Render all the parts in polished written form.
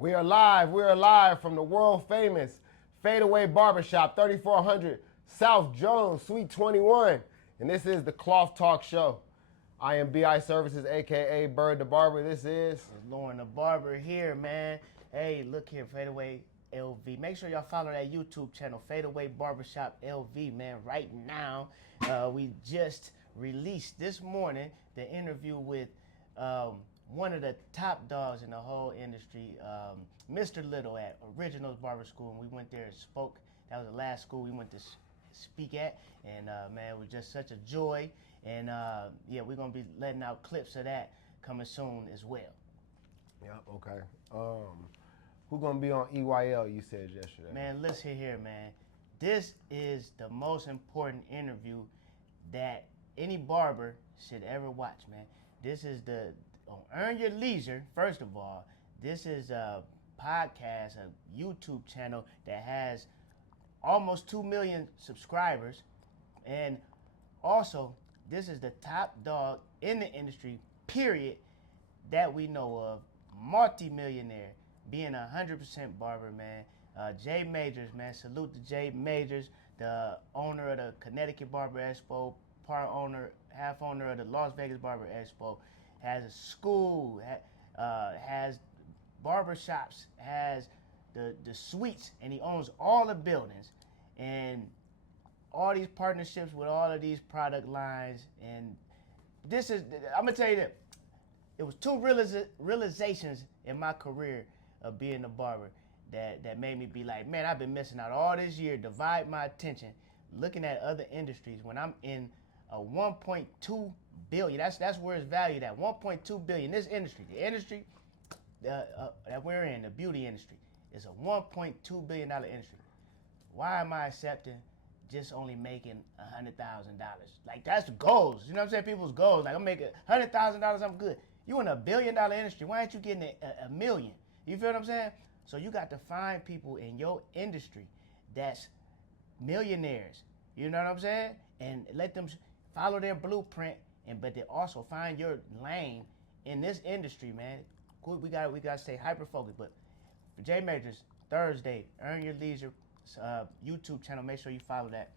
We are live. We are live from the world famous Fadeaway Barbershop, 3400 South Jones, Suite 21. And this is the Cloth Talk Show. I am BI Services, aka Bird the Barber. This is Lauren the Barber here, man. Hey, look here, Fadeaway LV. Make sure y'all follow that YouTube channel, Fadeaway Barbershop LV, man. Right now, we just released this morning the interview with one of the top dogs in the whole industry, Mr. Little at Originals Barber School, and we went there and spoke. That was the last school we went to speak at, and man, it was just such a joy. And yeah, we're gonna be letting out clips of that coming soon as well. Yep, okay. Who gonna be on EYL? You said yesterday. Man, listen here, man. This is the most important interview that any barber should ever watch, man. This is the on Earn Your Leisure. First of all, this is a podcast, a YouTube channel that has almost 2 million subscribers, and also this is the top dog in the industry, period, that we know of, multi-millionaire, being 100% barber, man. Jay Majors, man, salute to Jay Majors, the owner of the Connecticut Barber Expo, half owner of the Las Vegas Barber Expo, has a school, has barbershops, has the suites, and he owns all the buildings, and all these partnerships with all of these product lines. And this is, I'm gonna tell you that it was two realizations in my career of being a barber that made me be like, man, I've been missing out all this year, divide my attention, looking at other industries when I'm in a 1.2 billion. That's where it's valued at, 1.2 billion. This industry, the industry that we're in, the beauty industry, is a $1.2 billion industry. Why am I accepting just only making $100,000? Like, that's the goals. You know what I'm saying? People's goals. Like, I'm making $100,000, I'm good. You in a $1 billion industry. Why ain't you getting a million? You feel what I'm saying? So you got to find people in your industry that's millionaires. You know what I'm saying? And let them follow their blueprint, but they also find your lane in this industry, man. We got to stay hyper focused. But for Jay Majors, Thursday, Earn Your Leisure YouTube channel. Make sure you follow that.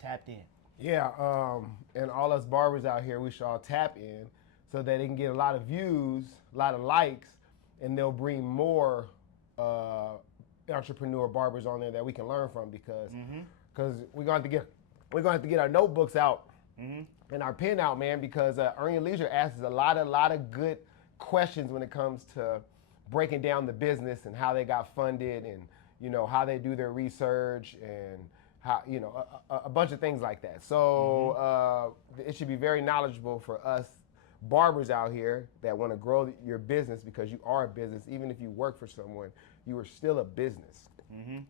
Tapped in. Yeah, and all us barbers out here, we should all tap in so that they can get a lot of views, a lot of likes, and they'll bring more entrepreneur barbers on there that we can learn from, because we're going to have to get our notebooks out and our pen out, man, because Earn Your Leisure asks a lot of good questions when it comes to breaking down the business and how they got funded, and you know how they do their research, and how, you know, a bunch of things like that. So it should be very knowledgeable for us barbers out here that want to grow your business, because you are a business. Even if you work for someone, you are still a business,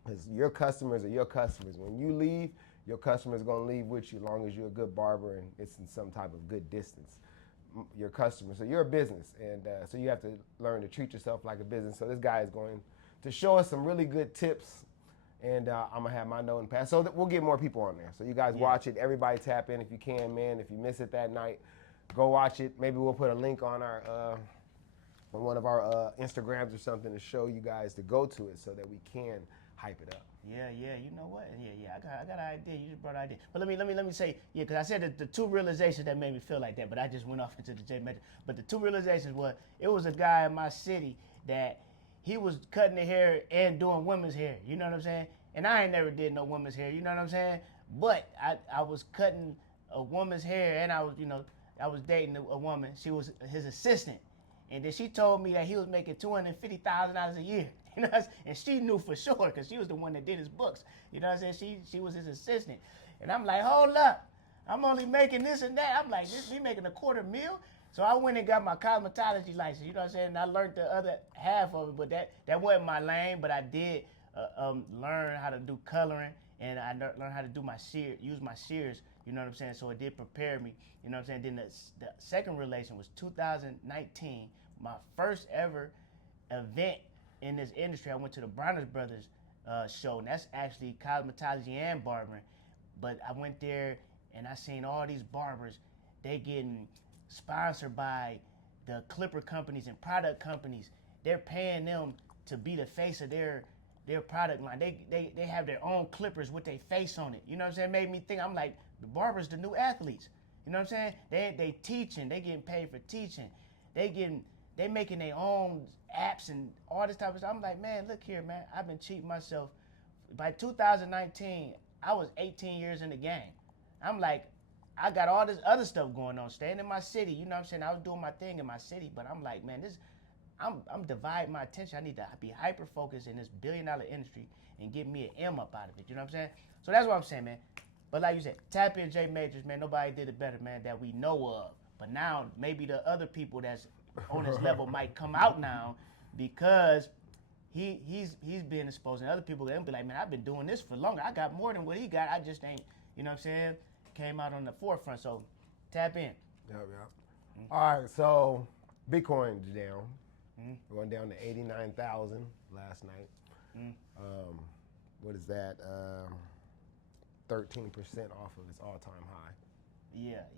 because your customers are your customers. When you leave, your customers are going to leave with you, as long as you're a good barber and it's in some type of good distance. Your customers, so you're a business, and so you have to learn to treat yourself like a business. So this guy is going to show us some really good tips, and I'm gonna have my note and pass, so that we'll get more people on there. So you guys watch it. Everybody tap in if you can, man. If you miss it that night, go watch it. Maybe we'll put a link on our on one of our Instagrams or something to show you guys to go to it, so that we can hype it up. Yeah, you know what? Yeah, I got an idea. You just brought an idea. But let me say, yeah, because I said that the two realizations that made me feel like that, but I just went off into the J Metro. But the two realizations was, it was a guy in my city that he was cutting the hair and doing women's hair. You know what I'm saying? And I ain't never did no women's hair. You know what I'm saying? But I was cutting a woman's hair, and I was dating a woman. She was his assistant. And then she told me that he was making $250,000 a year. You know what I'm saying? And she knew for sure, because she was the one that did his books. You know what I'm saying? She was his assistant. And I'm like, hold up. I'm only making this and that. I'm like, this me making $250,000? So I went and got my cosmetology license. You know what I'm saying? And I learned the other half of it, but that wasn't my lane. But I did learn how to do coloring, and I learned how to do use my shears. You know what I'm saying? So it did prepare me. You know what I'm saying? Then the second relation was 2019, my first ever event in this industry. I went to the Bronner Brothers show, and that's actually cosmetology and barbering. But I went there and I seen all these barbers. They getting sponsored by the clipper companies and product companies. They're paying them to be the face of their product line. They have their own clippers with their face on it. You know what I'm saying? It made me think, I'm like, the barbers, the new athletes. You know what I'm saying? They teaching, they getting paid for teaching. They making their own apps and all this type of stuff. I'm like, man, look here, man. I've been cheating myself. By 2019, I was 18 years in the game. I'm like, I got all this other stuff going on, staying in my city. You know what I'm saying? I was doing my thing in my city, but I'm like, man, I'm dividing my attention. I need to be hyper focused in this $1 billion industry and get me an M up out of it. You know what I'm saying? So that's what I'm saying, man. But like you said, tap in Jay Majors, man. Nobody did it better, man, that we know of. But now maybe the other people that's on this level might come out now because he's being exposed, and other people they'll be like, man, I've been doing this for longer. I got more than what he got. I just ain't, you know what I'm saying? Came out on the forefront. So tap in. Yep. All right, so Bitcoin's down. We're going down to 89,000 last night. What is that? 13% off of its all-time high. Yeah.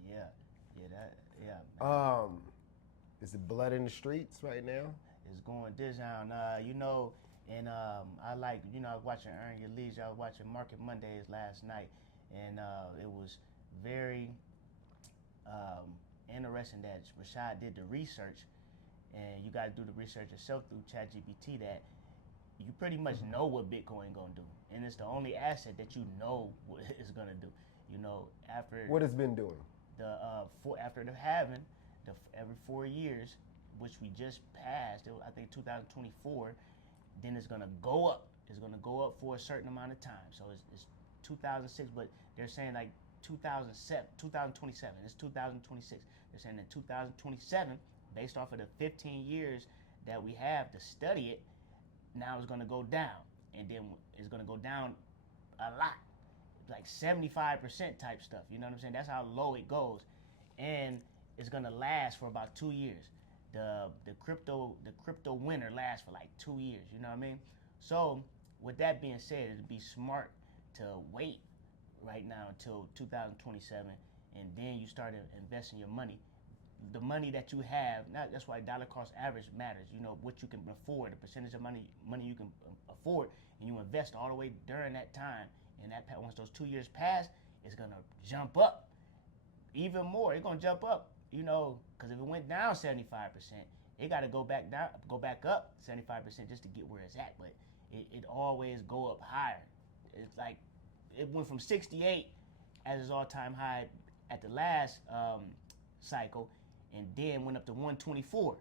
Is it blood in the streets right now? It's going down. You know, and I like, you know, I was watching Earn Your Leisure. I was watching Market Mondays last night, and it was very interesting that Rashad did the research, and you got to do the research yourself through ChatGPT, that you pretty much know what Bitcoin gonna do, and it's the only asset that you know what it's gonna do. You know, after what it's been doing. After the halving, every 4 years, which we just passed, I think 2024, then it's gonna go up. It's gonna go up for a certain amount of time. So it's 2006, but they're saying like 2027. It's 2026. They're saying in 2027, based off of the 15 years that we have to study it, now it's gonna go down, and then it's gonna go down a lot, like 75% type stuff. You know what I'm saying? That's how low it goes, and it's gonna last for about 2 years. The crypto winter lasts for like 2 years. You know what I mean? So with that being said, it'd be smart to wait right now until 2027, and then you start investing your money. The money that you have, that's why dollar cost average matters. You know what you can afford, the percentage of money you can afford, and you invest all the way during that time. And that once those 2 years pass, it's gonna jump up even more. It's gonna jump up, you know, because if it went down 75%, it got to go back up 75% just to get where it's at. But it always go up higher. It's like it went from 68 as its all-time high at the last cycle, and then went up to 124.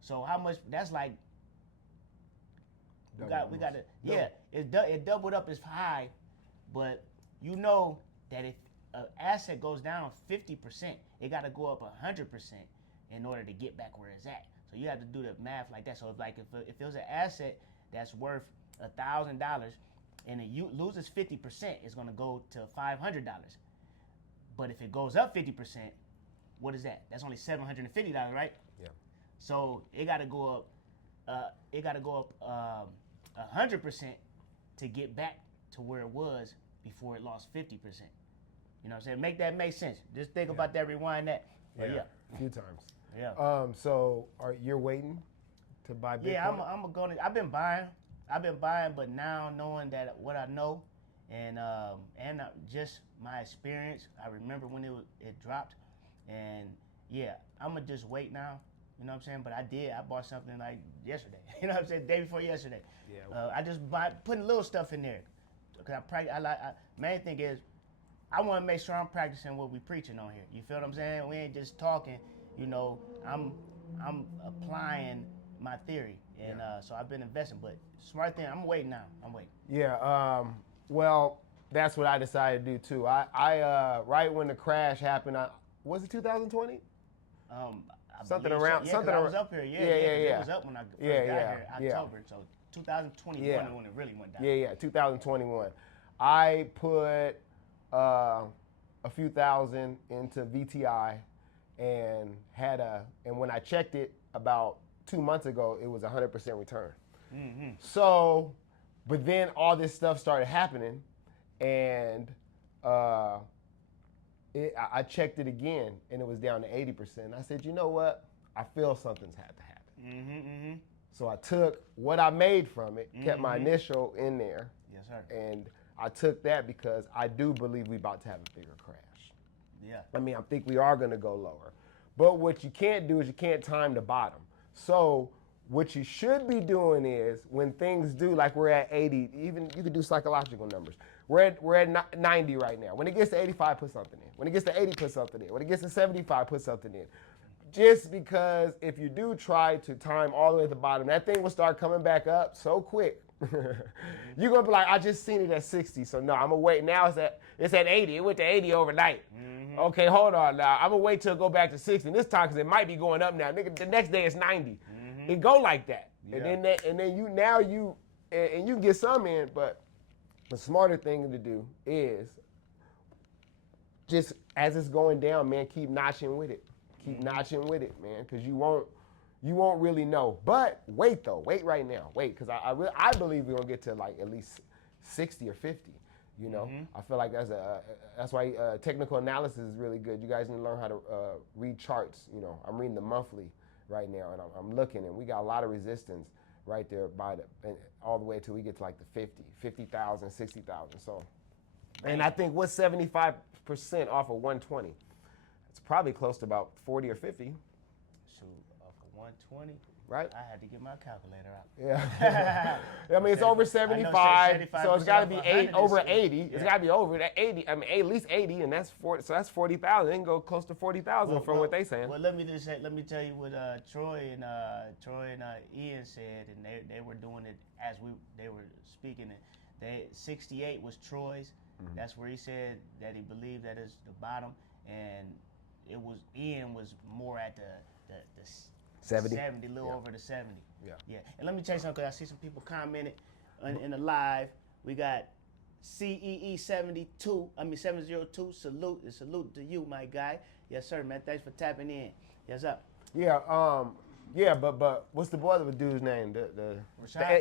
So how much? That's like we got to it doubled up as high, but you know that if an asset goes down 50%, it got to go up 100% in order to get back where it's at. So you have to do the math like that. So if it was an asset that's worth $1,000 and it loses 50%, it's going to go to $500. But if it goes up 50%, what is that? That's only $750, right? Yeah. So it got to go up. 100% to get back to where it was before it lost 50%. You know what I'm saying? Make that make sense. Just think about that, rewind that. But a few times. Yeah. So you're waiting to buy Bitcoin? Yeah, I'm going to. I've been buying, but now knowing that what I know, and just my experience, I remember when it dropped, and yeah, I'm gonna just wait now. You know what I'm saying? But I bought something like yesterday. You know what I'm saying? Day before yesterday. Yeah. I just putting little stuff in there, because main thing is, I want to make sure I'm practicing what we preaching on here. You feel what I'm saying? We ain't just talking. You know, I'm applying my theory, and so I've been investing. But smart thing, I'm waiting now. I'm waiting. Yeah. Well, that's what I decided to do too. I right when the crash happened, was it 2020? Something around. I was up here. Yeah. It was up when I first got here, October. So 2021 when it really went down. Yeah. 2021. I put a few thousand into VTI, and and when I checked it about 2 months ago, it was 100% return. Mm-hmm. So, but then all this stuff started happening, and I checked it again, and it was down to 80%. I said, you know what? I feel something's had to happen. Mm-hmm. So I took what I made from it, kept my initial in there. Yes, sir. And I took that because I do believe we about to have a bigger crash. Yeah. I mean, I think we are going to go lower. But what you can't do is you can't time the bottom. So what you should be doing is when things do, like we're at 80, even you could do psychological numbers. We're at 90 right now. When it gets to 85, put something in. When it gets to 80, put something in. When it gets to 75, put something in. Just because if you do try to time all the way at the bottom, that thing will start coming back up so quick. You're going to be like, I just seen it at 60, so no, I'm going to wait. Now it's at 80. It went to 80 overnight. Okay, hold on now. I'm going to wait till it go back to 60. And this time, because it might be going up now. Nigga, the next day it's 90. It go like that. Yeah. And then you can get some in, but the smarter thing to do is just as it's going down, man, keep notching with it. Keep notching with it, man, because you won't really know. But wait though, wait right now, wait, because I believe we're gonna get to like at least 60 or 50. You know, I feel like that's why technical analysis is really good. You guys need to learn how to read charts. You know, I'm reading the monthly right now, and I'm looking, and we got a lot of resistance right there all the way till we get to like the 50,000, 60,000. So, and I think what's 75% off of 120? It's probably close to about 40 or 50. Shoot, off of 120. Right? I had to get my calculator out. Yeah. I mean, it's over 75, so it's got to be over 80. It's got to be over that 80. I mean, at least 80, and that's 40. So that's 40,000. It can go close to 40,000 from what they saying. Well, let me tell you what Troy and Ian said, and they were doing it as they were speaking it. 68 was Troy's. That's where he said that he believed that is the bottom, and Ian was more at the 70, a little over the 70. Yeah. And let me tell you something, because I see some people commenting in the live. We got CEE 702. Salute to you, my guy. Yes, sir, man. Thanks for tapping in. Yes, up. Yeah, but what's the boy dude's name?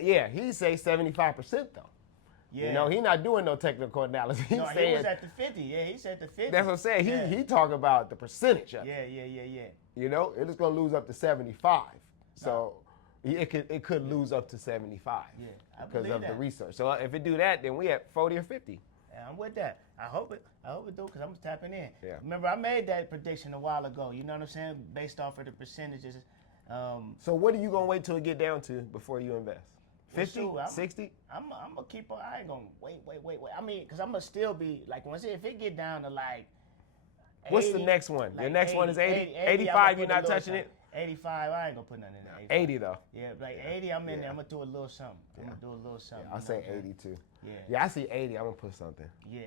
Yeah, he say 75% though. Yeah. You know, he not doing no technical analysis. He was at the 50. Yeah, he said the 50. That's what I'm saying. He talk about the percentage of it. Yeah. You know, it's gonna lose up to 75. So it could lose up to 75. Yeah, because of the research. So if it do that, then we at 40 or 50. Yeah, I'm with that. I hope it do, because I'm tapping in. Yeah. Remember, I made that prediction a while ago. You know what I'm saying? Based off of the percentages. So what are you gonna wait till it get down to before you invest? 50, 60? I'm gonna keep on. I ain't gonna wait. I mean, because I'm gonna still be like, if it get down to like 80, what's the next one? Like Your next 80, one is 80? 80 85, you're not touching it? 85, I ain't gonna put nothing in there. 80 though. Yeah, like 80, I'm in there. I'm gonna do a little something. I'm gonna do a little something. I say 80 too. Yeah. Yeah, I see 80, I'm gonna put something. Yeah,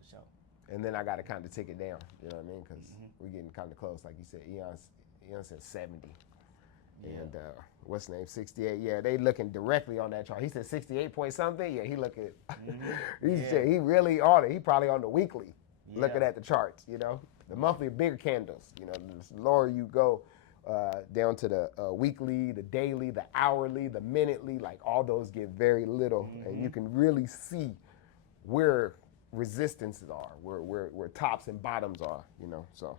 for sure. And then I gotta kind of take it down, you know what I mean? Because we're getting kind of close. Like you said, Eon said 70. Yeah. And what's the name? 68. Yeah, they looking directly on that chart. He said 68 point something. Yeah, he looking. He really on it. He probably on the weekly, looking at the charts. You know, the monthly bigger candles. You know, the lower you go down to the weekly, the daily, the hourly, the minutely. Like all those get very little, and you can really see where resistances are, where tops and bottoms are. You know, so.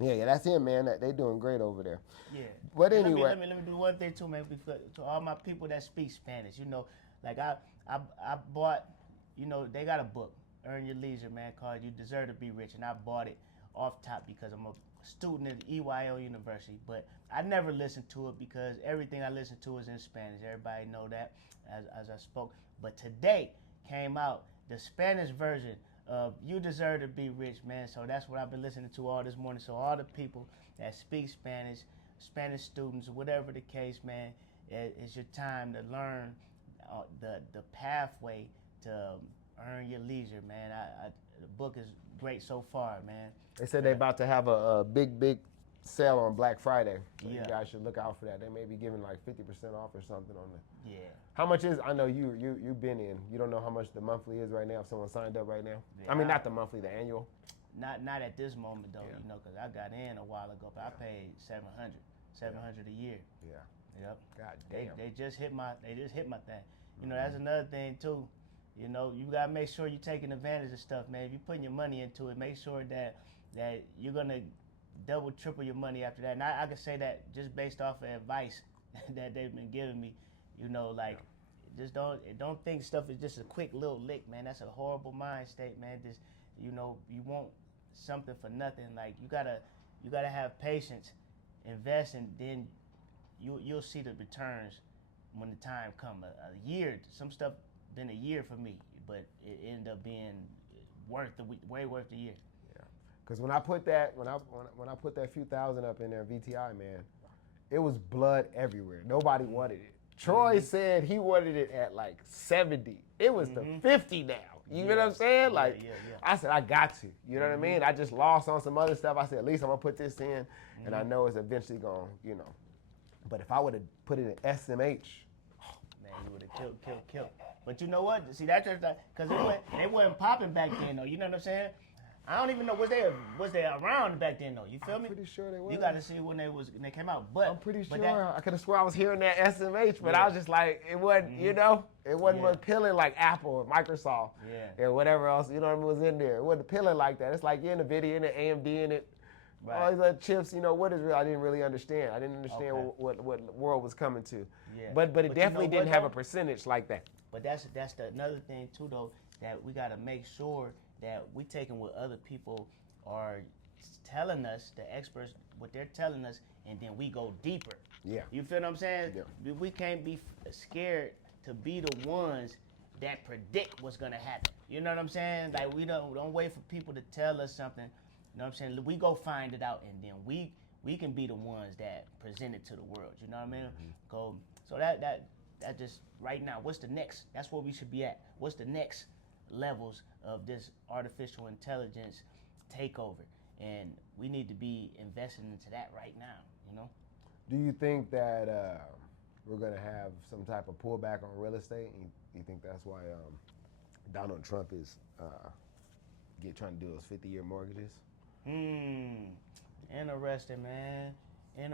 Yeah, that's him, man. They doing great over there. Yeah. But anyway, let me do one thing too, man. To all my people that speak Spanish, you know, like I bought, you know, they got a book, Earn Your Leisure, man, called "You Deserve to Be Rich," and I bought it off top because I'm a student at EYO University. But I never listened to it because everything I listen to is in Spanish. Everybody know that as I spoke. But today came out the Spanish version of "You Deserve to Be Rich," man. So that's what I've been listening to all this morning. So all the people that speak Spanish, Spanish students, whatever the case, man, it's your time to learn the pathway to earn your leisure, man. The book is great so far, man. They said they're about to have a big sale on Black Friday. So you guys should look out for that. They may be giving like 50% off or something on it. Yeah. How much is, I know you've been in, you don't know how much the monthly is right now if someone signed up right now? Yeah, I mean, not the monthly, the annual. Not at this moment though, you know, because I got in a while ago, but I paid $700 a year. Yeah. Yep. God damn. They just hit my thing. You know, that's another thing too. You know, you gotta make sure you're taking advantage of stuff, man. If you're putting your money into it, make sure that you're gonna double, triple your money after that. And I can say that just based off of advice that they've been giving me. You know, like just don't think stuff is just a quick little lick, man. That's a horrible mind state, man. Just you know, you want something for nothing. Like you gotta have patience, invest, and then you'll see the returns when the time comes. A year, some stuff been a year for me, but it ended up being way worth the year. Yeah, because when I put that few thousand up in there, VTI, man, it was blood everywhere. Nobody wanted it. Troy said he wanted it at like 70. It was the 50 now. You know what I'm saying? Like, I said, I got to. You know what I mean? I just lost on some other stuff. I said, at least I'm going to put this in, and I know it's eventually going to, you know. But if I would have put it in SMH, man, you would have killed. But you know what? See, that's just like, because they wasn't popping back then, though. You know what I'm saying? I don't even know, was they around back then, though? You feel me? I'm pretty sure they were. You got to see when they came out. But I'm pretty sure. I could have swore I was hearing that SMH, but I was just like, it wasn't, you know, it wasn't appealing like Apple or Microsoft or whatever else, you know what I mean, was in there. It wasn't appealing like that. It's like you're in Nvidia and the AMD in it. Right. All these other chips, you know, what is real? I didn't really understand. I didn't understand what the world was coming to. Yeah. But it definitely didn't have a percentage like that. But that's another thing, too, though, that we got to make sure that we taking what other people are telling us, the experts, what they're telling us, and then we go deeper. Yeah. You feel what I'm saying? Yeah. We can't be scared to be the ones that predict what's gonna happen. You know what I'm saying? Like we don't wait for people to tell us something. You know what I'm saying? We go find it out, and then we can be the ones that present it to the world. You know what I mean? So that just right now. What's the next? That's where we should be at. What's the next levels of this artificial intelligence takeover? And we need to be investing into that right now, you know? Do you think that we're going to have some type of pullback on real estate? You think that's why Donald Trump is trying to do those 50-year mortgages? Interesting, man. You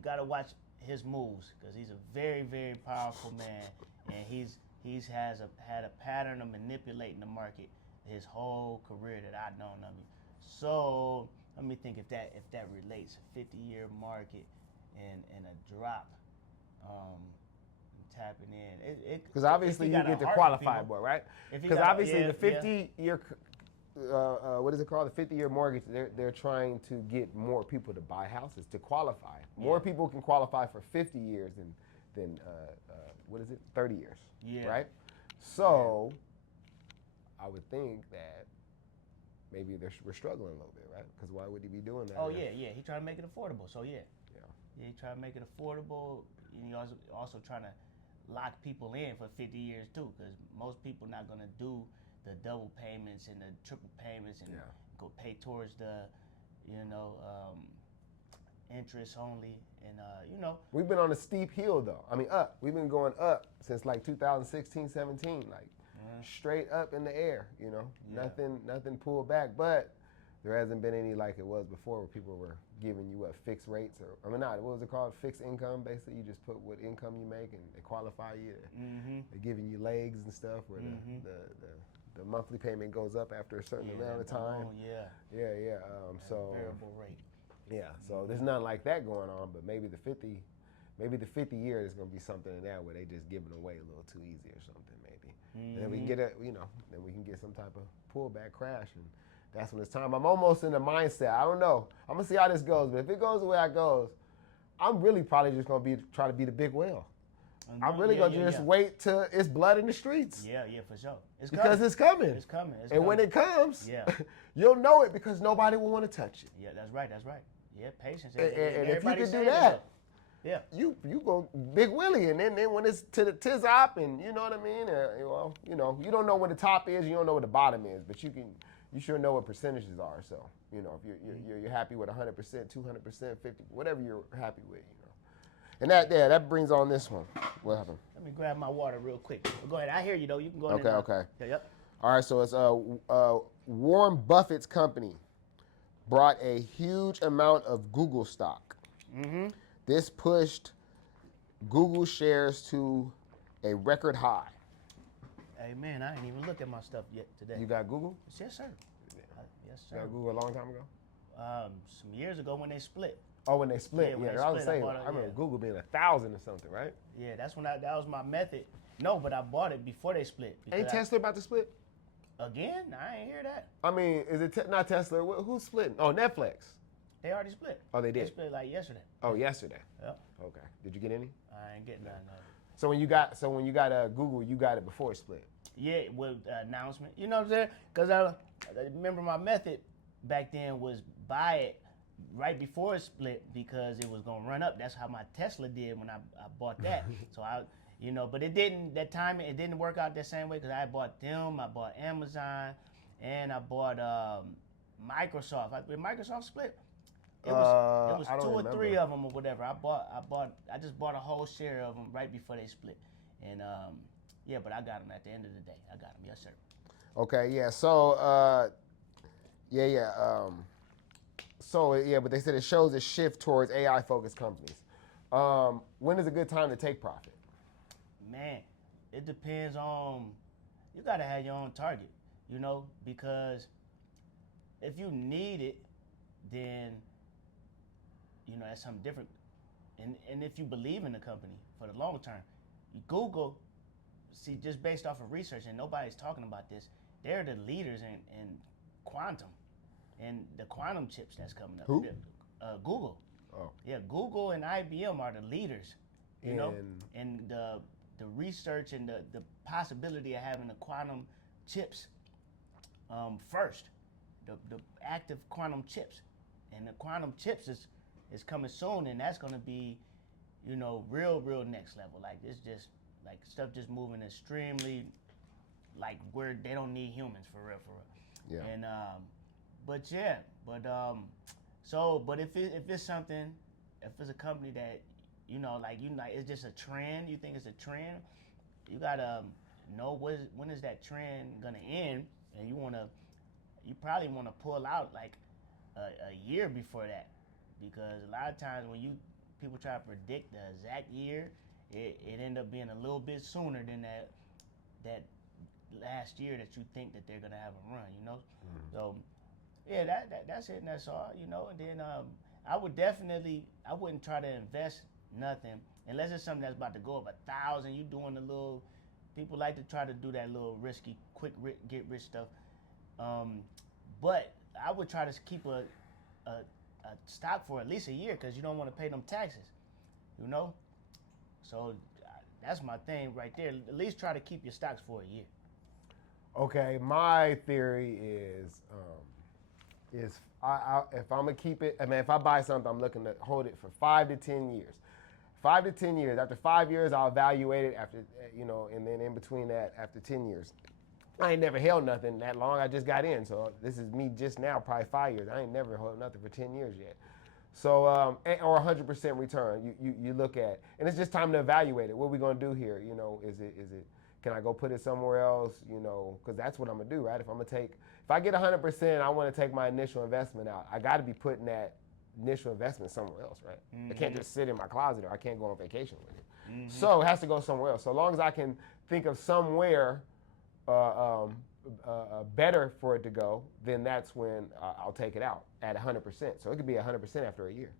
got to watch his moves because he's a very, very powerful man, and he's had a pattern of manipulating the market his whole career that I've known of him. So let me think if that relates. 50-year market and a drop, tapping in. Because obviously you get the qualified boy, right? Because obviously the 50-year, what is it called? The 50-year mortgage. They're trying to get more people to buy houses to qualify. More people can qualify for 50 years than 30 years. Yeah. Right. So I would think that maybe we're struggling a little bit, right? Because why would he be doing that? Oh yeah. He trying to make it affordable. So yeah, he trying to make it affordable. And he also trying to lock people in for 50 years too, because most people not gonna do the double payments and the triple payments and go pay towards the, interest only. And we've been on a steep hill though. I mean, up. We've been going up since like 2016, 17, like straight up in the air. Nothing pulled back, but there hasn't been any like it was before, where people were giving you fixed rates what was it called? Fixed income. Basically, you just put what income you make and they qualify you. They're giving you legs and stuff where the monthly payment goes up after a certain amount of time. So variable rate. Yeah, so there's nothing like that going on, but maybe the 50 year is going to be something in that where they just giving away a little too easy or something maybe. And then we can get then we can get some type of pullback crash, and that's when it's time. I'm almost in the mindset. I don't know. I'm going to see how this goes, but if it goes the way it goes, I'm really probably just going to try to be the big whale. I'm really going to just wait till it's blood in the streets. Yeah, for sure. It's coming. It's coming. And when it comes, you'll know it because nobody will want to touch it. Yeah, that's right. Yeah, patience. And if you can do that, you go big Willie, and then when it's to the tizop, and you know what I mean. You don't know where the top is, you don't know where the bottom is, but you sure know what percentages are. So if you're happy with 100%, 200%, 50, whatever you're happy with, And that brings on this one. What happened? Let me grab my water real quick. Go ahead. I hear you though. You can go. Okay. Yeah, yep. All right. So it's Warren Buffett's company brought a huge amount of Google stock. This pushed Google shares to a record high. Hey man, I ain't even looked at my stuff yet today. You got Google? Yes, sir. Yes, sir. You got Google a long time ago? some years ago when they split. Oh, when they split, Yeah, when they I was split, saying, I I remember yeah. Google being 1,000 or something, right? Yeah, that was my method. No, but I bought it before they split. Ain't Tesla about to split? Again? I ain't hear that. I mean, is it not Tesla? Who's splitting? Oh, Netflix. They already split. Oh, they did? They split like yesterday. Oh, yesterday. Yep. Okay. Did you get any? I ain't getting none of it. So when you got Google, you got it before it split. Yeah, with announcement. You know what I'm saying? Because I remember my method back then was buy it right before it split because it was going to run up. That's how my Tesla did when I bought that. So but it didn't, that time, it didn't work out that same way because I bought them, I bought Amazon, and I bought Microsoft. When Microsoft split, it was two or three of them or whatever. I just bought a whole share of them right before they split. And but I got them at the end of the day. I got them, yes sir. Okay, yeah. So but they said it shows a shift towards AI focused companies. When is a good time to take profit? Man, it depends on, you gotta have your own target, because if you need it, then that's something different. And if you believe in the company for the long term, Google, see, just based off of research, and nobody's talking about this, they're the leaders in quantum and the quantum chips that's coming up. Who? Google. Oh. Yeah, Google and IBM are the leaders, and the research and the possibility of having the quantum chips first, the active quantum chips. And the quantum chips is coming soon, and that's going to be, real next level. Like, it's just, like, stuff just moving extremely, like, where they don't need humans, for real. Yeah. And, but if it's something, if it's a company that, it's just a trend, you think it's a trend, you got to know when is that trend going to end, and you probably want to pull out, like, a year before that, because a lot of times when people try to predict the exact year, it end up being a little bit sooner than that last year that you think that they're gonna have a run, Mm-hmm. So yeah, that's it, and that's all, and then I wouldn't try to invest nothing unless it's something that's about to go up 1,000. You doing people like to try to do that little risky, quick get rich stuff, but I would try to keep a stock for at least a year because you don't want to pay them taxes, So that's my thing right there. At least try to keep your stocks for a year. Okay, my theory is if I'm gonna keep it, if I buy something, I'm looking to hold it for 5 to 10 years. 5 to 10 years. After 5 years, I'll evaluate it after, and then in between that, after 10 years. I ain't never held nothing that long. I just got in. So this is me just now, probably 5 years. I ain't never held nothing for 10 years yet. So, or 100% return. You look at, and it's just time to evaluate it. What are we going to do here? Is it, can I go put it somewhere else? Because that's what I'm going to do, right? If I get 100%, I want to take my initial investment out. I got to be putting that initial investment somewhere else, right? Mm-hmm. It can't just sit in my closet, or I can't go on vacation with it. Mm-hmm. So it has to go somewhere else. So long as I can think of somewhere better for it to go, then that's when I'll take it out at 100%. So it could be 100% after a year,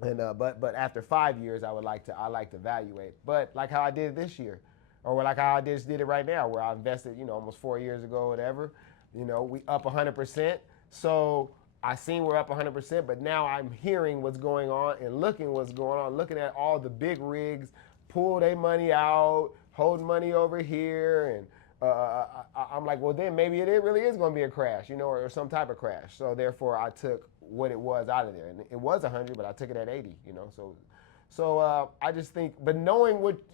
But after 5 years, I like to evaluate. But like how I did this year, or like how I just did it right now, where I invested, almost 4 years ago, or whatever. We up 100%. So I seen we're up 100%, but now I'm hearing what's going on and looking what's going on, looking at all the big rigs pull their money out, hold money over here, and I'm like, well, then maybe it really is going to be a crash, or some type of crash. So therefore, I took what it was out of there, and it was 100, but I took it at 80, So I just think, but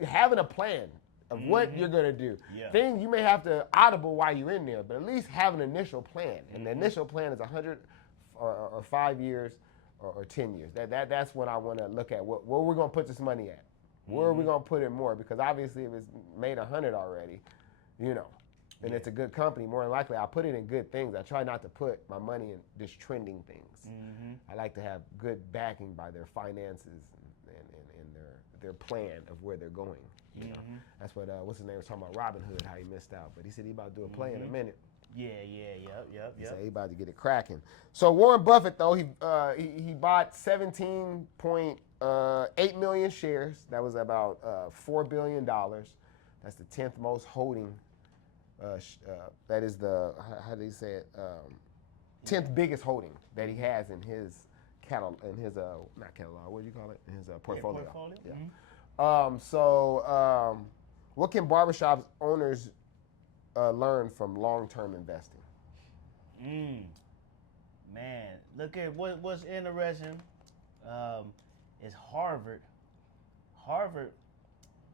having a plan of what you're going to do. Yeah. Things you may have to audible while you're in there, but at least have an initial plan, and the initial plan is 100 or 5 years or 10 years. That's when I want to look at where we're going to put this money at. Where are we going to put it more? Because obviously if it's made 100 already, and it's a good company, more than likely I'll put it in good things. I try not to put my money in just trending things. Mm-hmm. I like to have good backing by their finances and their plan of where they're going. That's what, what's his name was talking about, Robin Hood, how he missed out. But he said he about to do a play in a minute. Yep. So he about to get it cracking. So Warren Buffett, though, he bought 17.8 million shares. That was about $4 billion. That's the 10th most holding. That is the, how do you say it? 10th biggest holding that he has in his not catalog, what do you call it? In his portfolio. Yeah. Mm-hmm. What can barbershop owners learn from long-term investing? Man, look at what's interesting is Harvard. Harvard,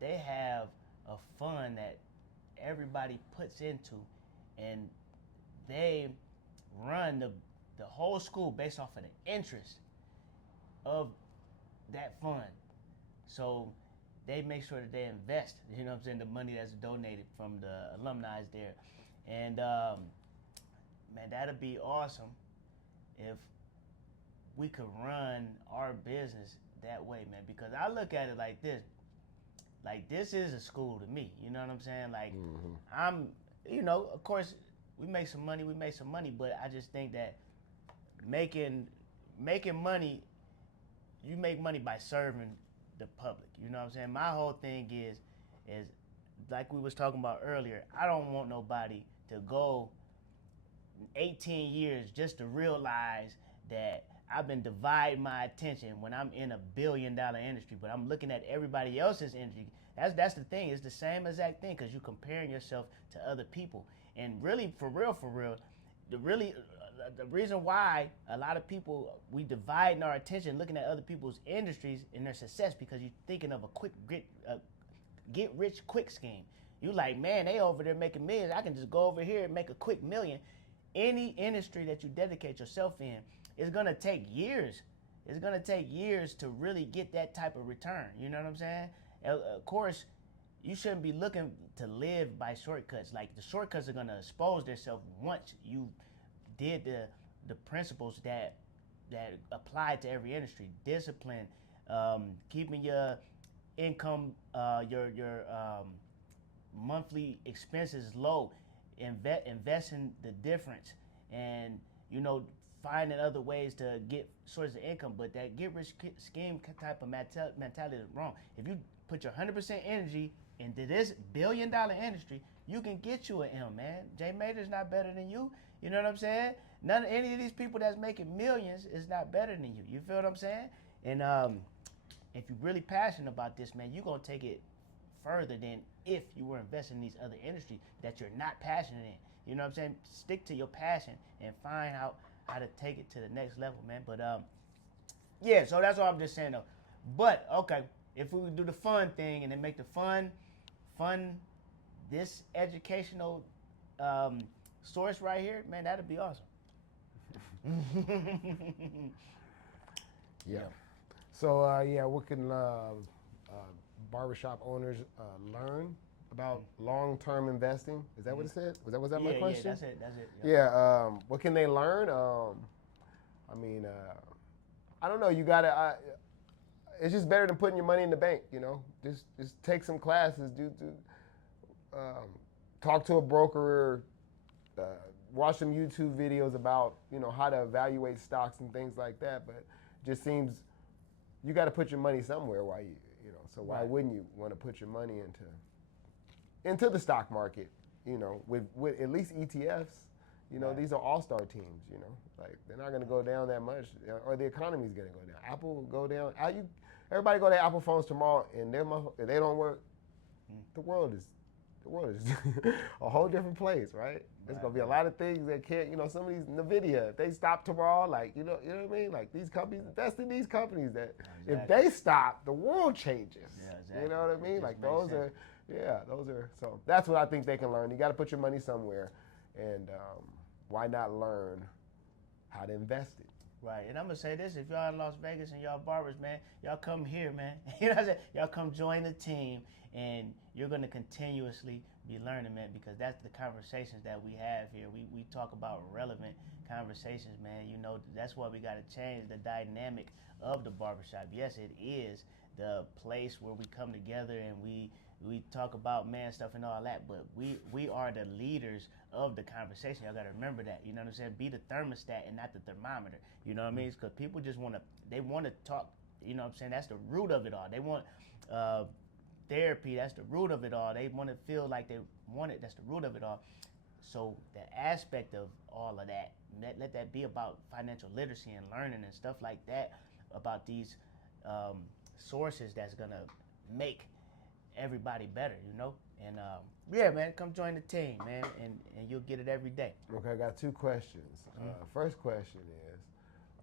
they have a fund that everybody puts into, and they run the whole school based off of the interest of that fund. So they make sure that they invest, you know what I'm saying, the money that's donated from the alumni there. And man, that'd be awesome if we could run our business that way, man, because I look at it like this. Like, this is a school to me, you know what I'm saying? Like, I'm, of course, we make some money, but I just think that making money, you make money by serving the public, you know what I'm saying? My whole thing is like we was talking about earlier, I don't want nobody to go 18 years just to realize that I've been dividing my attention when I'm in $1 billion industry, but I'm looking at everybody else's industry. That's the thing. It's the same exact thing, because you're comparing yourself to other people. And really, for real, the reason why a lot of people, we divide our attention looking at other people's industries and their success, because you're thinking of a quick get rich quick scheme. You like, man, they over there making millions. I can just go over here and make a quick million. Any industry that you dedicate yourself in, it's gonna take years. It's gonna take years to really get that type of return. You know what I'm saying? Of course, you shouldn't be looking to live by shortcuts. Like, the shortcuts are gonna expose themselves once you did the principles that apply to every industry. Discipline, keeping your income, your monthly expenses low, investing the difference, and finding other ways to get sources of income. But that get rich scheme type of mentality is wrong. If you put your 100% energy into this $1 billion industry, you can get you an M, man. Jay Mader's not better than you. You know what I'm saying? Any of these people that's making millions is not better than you. You feel what I'm saying? And if you're really passionate about this, man, you're gonna take it further than if you were investing in these other industries that you're not passionate in. You know what I'm saying? Stick to your passion and find out how to take it to the next level, man. But yeah, so that's all I'm just saying though. But okay, if we would do the fun thing and then make the fun this educational source right here, man, that'd be awesome. Yeah. So what can barbershop owners learn about long-term investing? Is that what it said? Was that my question? Yeah, that's it. Yeah. What can they learn? I don't know. You gotta. It's just better than putting your money in the bank. Just take some classes. Talk to a broker. Watch some YouTube videos about how to evaluate stocks and things like that. But it just seems you got to put your money somewhere. So why wouldn't you want to put your money into the stock market? With at least ETFs. These are all-star teams. Like, they're not going to go down that much, or the economy's going to go down. Apple will go down. Everybody go to Apple phones tomorrow, and if they don't work, the world is a whole different place, right? There's gonna be a lot of things that can't, some of these Nvidia, if they stop tomorrow, like, you know what I mean? Like, these companies, invest in these companies that if they stop, the world changes. Yeah, exactly. You know what I mean? Like, those are, so that's what I think they can learn. You got to put your money somewhere, and why not learn how to invest it? Right, and I'm gonna say this: if y'all in Las Vegas and y'all barbers, man, y'all come here, man. You know what I'm saying? Y'all come join the team, and you're gonna continuously be learning, man, because that's the conversations that we have here. We talk about relevant conversations, man. That's why we gotta change the dynamic of the barbershop. Yes, it is the place where we come together and we we talk about man stuff and all that, but we are the leaders of the conversation. Y'all gotta remember that. You know what I'm saying? Be the thermostat and not the thermometer. You know what I mean? Because people just want to talk. You know what I'm saying? That's the root of it all. They want therapy. That's the root of it all. They want to feel like they want it. That's the root of it all. So the aspect of all of that, let that be about financial literacy and learning and stuff like that, about these sources that's gonna make everybody better, you know? And yeah, man, come join the team, man, and you'll get it every day. Okay, I got 2 questions. First question is,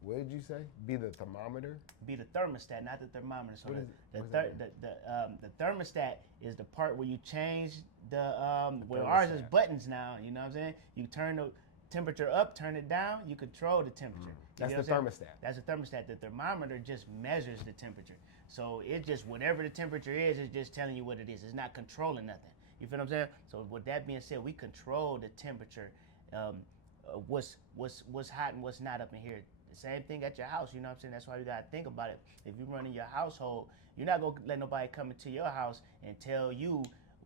what did you say? Be the thermometer? Be the thermostat, not the thermometer. So the thermostat is the part where you change where ours is buttons now, you know what I'm saying? You turn the temperature up, turn it down, you control the temperature. That's the thermostat. That's the thermostat. The thermometer just measures the temperature. So it just, whatever the temperature is, it's just telling you what it is. It's not controlling nothing. You feel what I'm saying? So with that being said, we control the temperature, what's hot and what's not up in here. The same thing at your house, you know what I'm saying? That's why you gotta think about it. If you run in your household, you're not gonna let nobody come into your house and tell you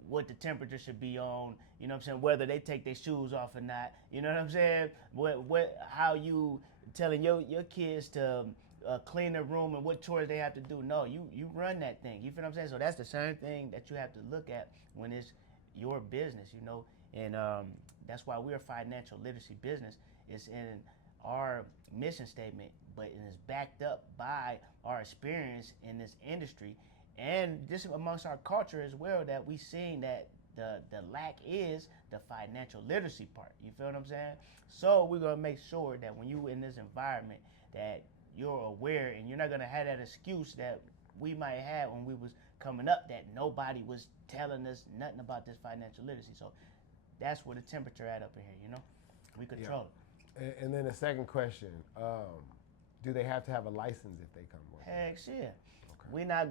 what the temperature should be on, you know what I'm saying, whether they take their shoes off or not, you know what I'm saying, how you telling your kids to clean their room and what chores they have to do. No, you run that thing, you feel what I'm saying? So that's the same thing that you have to look at when it's your business, you know, and that's why we're a financial literacy business. It's in our mission statement, but it is backed up by our experience in this industry and just amongst our culture as well, that we seen that the lack is the financial literacy part. You feel what I'm saying? So we're gonna make sure that when you in this environment that you're aware and you're not gonna have that excuse that we might have when we was coming up, that nobody was telling us nothing about this financial literacy. So that's where the temperature at up in here, you know? We control it. And then the second question, do they have to have a license if they come with? Heck shit. We're not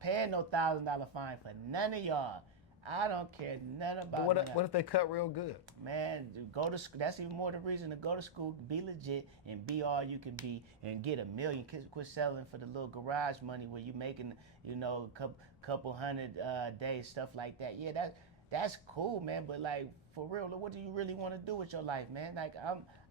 paying no $1,000 fine for none of y'all. I don't care nothing about But what if they cut real good? Man, go to school. That's even more the reason to go to school, be legit, and be all you can be, and get $1 million. Quit selling for the little garage money where you making, you know, couple hundred days, stuff like that. Yeah, that's cool, man. But like, for real, what do you really want to do with your life, man? Like,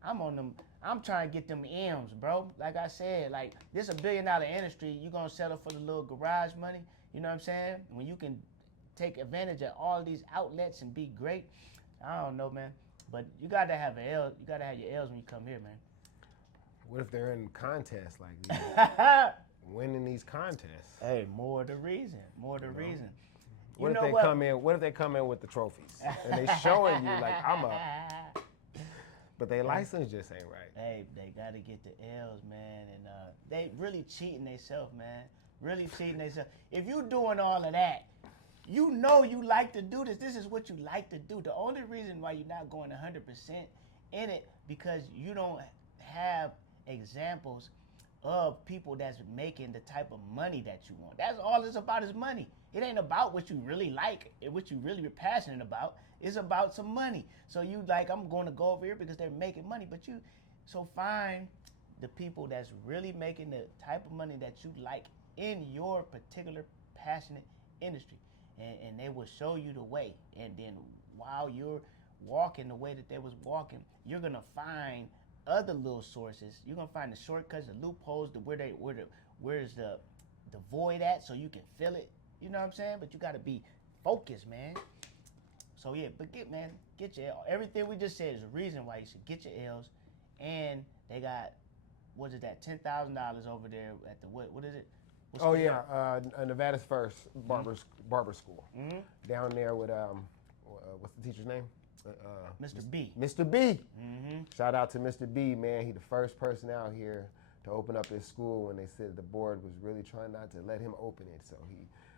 I'm on them. I'm trying to get them M's, bro. Like I said, like, this $1 billion industry. You gonna settle for the little garage money? You know what I'm saying? When you can take advantage of all these outlets and be great. I don't know, man. But you gotta have an L. You gotta have your L's when you come here, man. What if they're in contests like these? Winning these contests? Hey, more the reason. More the reason. What if they come in? What if they come in with the trophies and they showing you like I'm up, but their license just ain't right? Hey, they gotta get the L's, man, and they really cheating themselves, man. Really cheating themselves. If you doing all of that, you know you like to do this. This is what you like to do. The only reason why you're not going 100% in it because you don't have examples of people that's making the type of money that you want. That's all it's about is money. It ain't about what you really like and what you really are passionate about. It's about some money. So you like, I'm going to go over here because they're making money. So find the people that's really making the type of money that you like in your particular passionate industry. And they will show you the way. And then while you're walking the way that they was walking, you're gonna find other little sources. You're gonna find the shortcuts, the loopholes, where's the void at, so you can fill it. You know what I'm saying? But you gotta be focused, man. So yeah, but get your L. Everything we just said is a reason why you should get your L's. And they got, what is that, $10,000 over there at the what is it? Nevada's first barber school down there with what's the teacher's name? Mr. B. Mr. B. Shout out to Mr. B, man. He the first person out here to open up his school when they said the board was really trying not to let him open it. So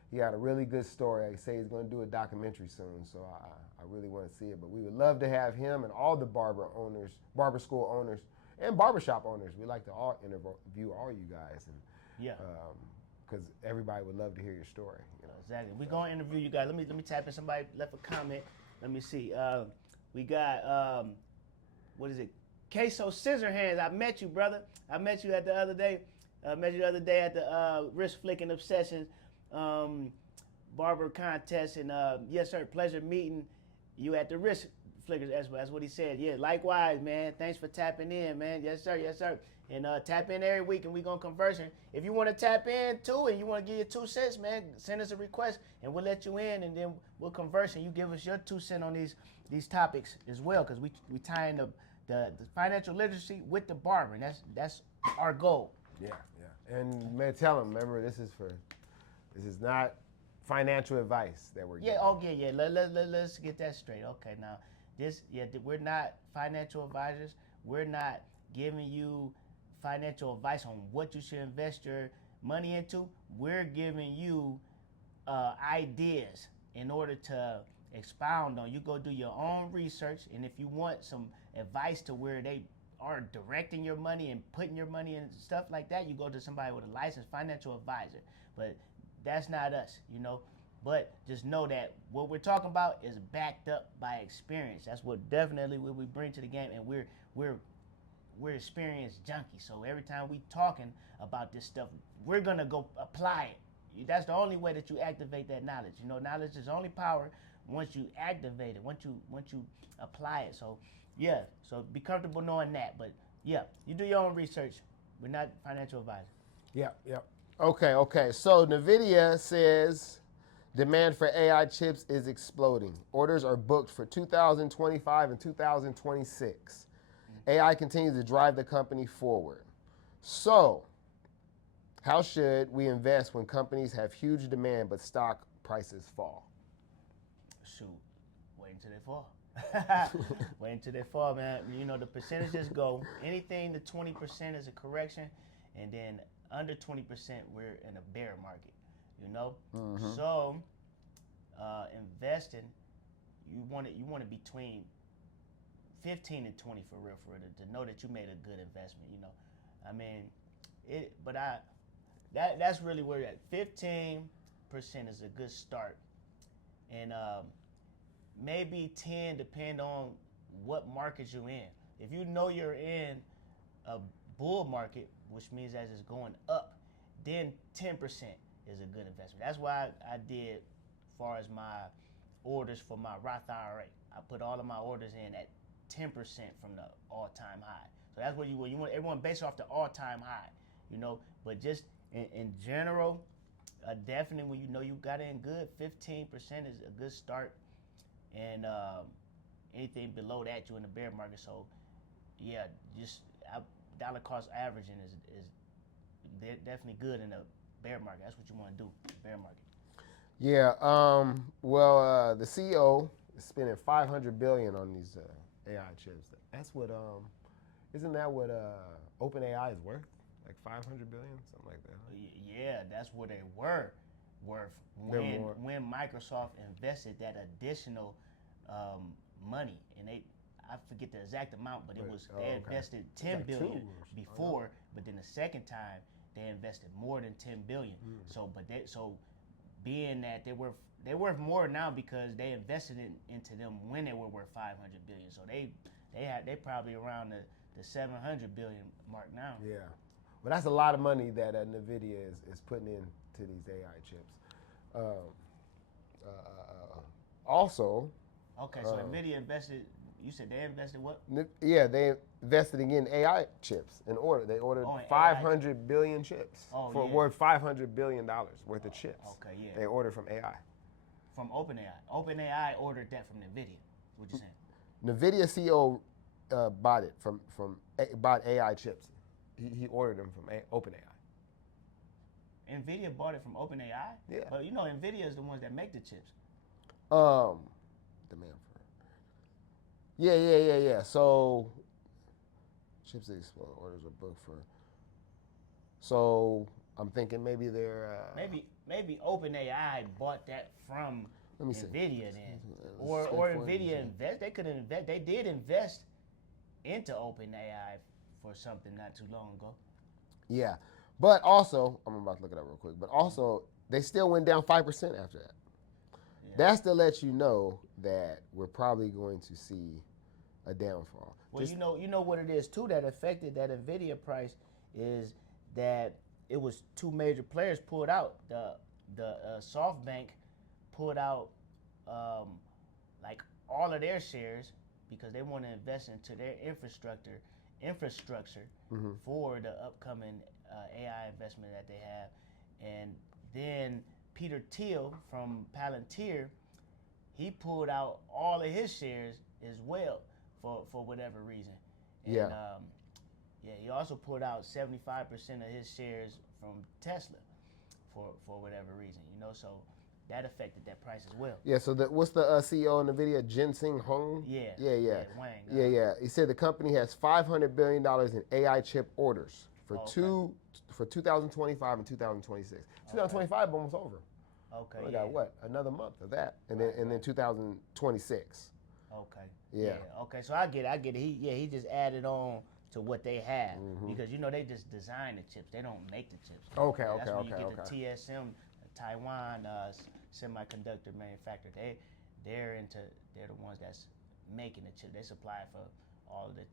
he had a really good story. He say he's going to do a documentary soon. So I really want to see it. But we would love to have him and all the barber school owners, and barbershop owners. We like to all interview all you guys. And yeah. Because everybody would love to hear your story. You know? Exactly. We're going to interview you guys. Let me tap in. Somebody left a comment. Let me see. We got, what is it? Queso Scissorhands. I met you, brother. I met you the other day at the Wrist Flicking Obsessions. barber contest. And yes, sir, pleasure meeting you at the Wrist Flickers Expo. That's what he said. Yeah, likewise, man. Thanks for tapping in, man. Yes, sir. Yes, sir. And tap in every week, and we gonna converse. And if you want to tap in too, and you want to give your 2 cents, man, send us a request, and we'll let you in, and then we'll converse, and you give us your 2 cents on these topics as well, because we tie in the financial literacy with the barber, and that's our goal. Yeah, yeah. And man, tell them, remember, this is not financial advice that we're giving. Yeah. Let's get that straight. Okay, now we're not financial advisors. We're not giving you financial advice on what you should invest your money into. We're giving you ideas in order to expound on. You go do your own research, and if you want some advice to where they are directing your money and putting your money in stuff like that, you go to somebody with a licensed financial advisor. But that's not us, But just know that what we're talking about is backed up by experience. That's what we bring to the game, and we're experienced junkies. So every time we talking about this stuff, we're gonna go apply it. That's the only way that you activate that knowledge. Knowledge is only power once you activate it, once you apply it. So yeah, so be comfortable knowing that. But yeah, you do your own research. We're not financial advisors. Yeah. Okay. So Nvidia says demand for AI chips is exploding. Orders are booked for 2025 and 2026. AI continues to drive the company forward. So, how should we invest when companies have huge demand but stock prices fall? Shoot, wait until they fall. Wait until they fall, man. The percentages go anything to 20% is a correction, and then under 20% we're in a bear market. Mm-hmm. So investing, you want it between 15 and 20 for real, to know that you made a good investment. That's really where you're at. 15% is a good start, and maybe 10 depend on what market you're in. If you know you're in a bull market, which means as it's going up, then 10% is a good investment. That's why I did, as far as my orders for my Roth IRA, I put all of my orders in at 10% from the all-time high. So that's what you want everyone based off the all-time high, But just in general, definitely when you got in good, 15% is a good start, and anything below that, you're in the bear market. So yeah, just dollar cost averaging is definitely good in a bear market. That's what you want to do, bear market. Yeah. The CEO is spending $500 billion on these AI chips. That's what isn't that what OpenAI is worth? Like $500 billion, something like that. Huh? Yeah, that's what they were worth when Microsoft invested that additional money, and I forget the exact amount, but they invested $10 billion before, but then the second time they invested more than $10 billion. So being that they're worth more now because they invested into them when they were worth $500 billion. So they probably around the $700 billion mark now. Yeah, well, that's a lot of money that Nvidia is putting into these AI chips. Also. Okay, so Nvidia invested. You said they invested what? Yeah, they invested in AI chips in order. They ordered 500 billion chips worth $500 billion worth of chips. Okay, yeah. They ordered from AI. From OpenAI. OpenAI ordered that from Nvidia. What you saying? Nvidia CEO bought it bought AI chips. He ordered them from OpenAI. Nvidia bought it from OpenAI? Yeah. But Nvidia is the ones that make the chips. Demand for it. Yeah. So chips explode, orders are booked for. So I'm thinking maybe they're maybe OpenAI bought that from Nvidia then, or Nvidia invest. They could invest. They did invest into OpenAI for something not too long ago. Yeah, but also I'm about to look it up real quick. But also they still went down 5% after that. Yeah. That's to let you know that we're probably going to see a downfall. Well, you know what it is too that affected that Nvidia price is that it was two major players pulled out. The SoftBank pulled out like all of their shares because they want to invest into their infrastructure for the upcoming AI investment that they have. And then Peter Thiel from Palantir, he pulled out all of his shares as well for whatever reason. And, Yeah. He also pulled out 75% of his shares from Tesla for whatever reason, so that affected that price as well. Yeah, so what's the CEO of Nvidia, Jensen Huang? Yeah. Wang. Yeah. He said the company has $500 billion in AI chip orders for 2025 and 2026. 2025 almost over. Okay. We got what? Another month of that, and then 2026. Okay. Yeah. Okay, so I get it. He just added on to what they have because they just design the chips. They don't make the chips. Okay. That's when you get the TSM, Taiwan semiconductor manufacturer. They're the ones that's making the chip. They supply it for all of the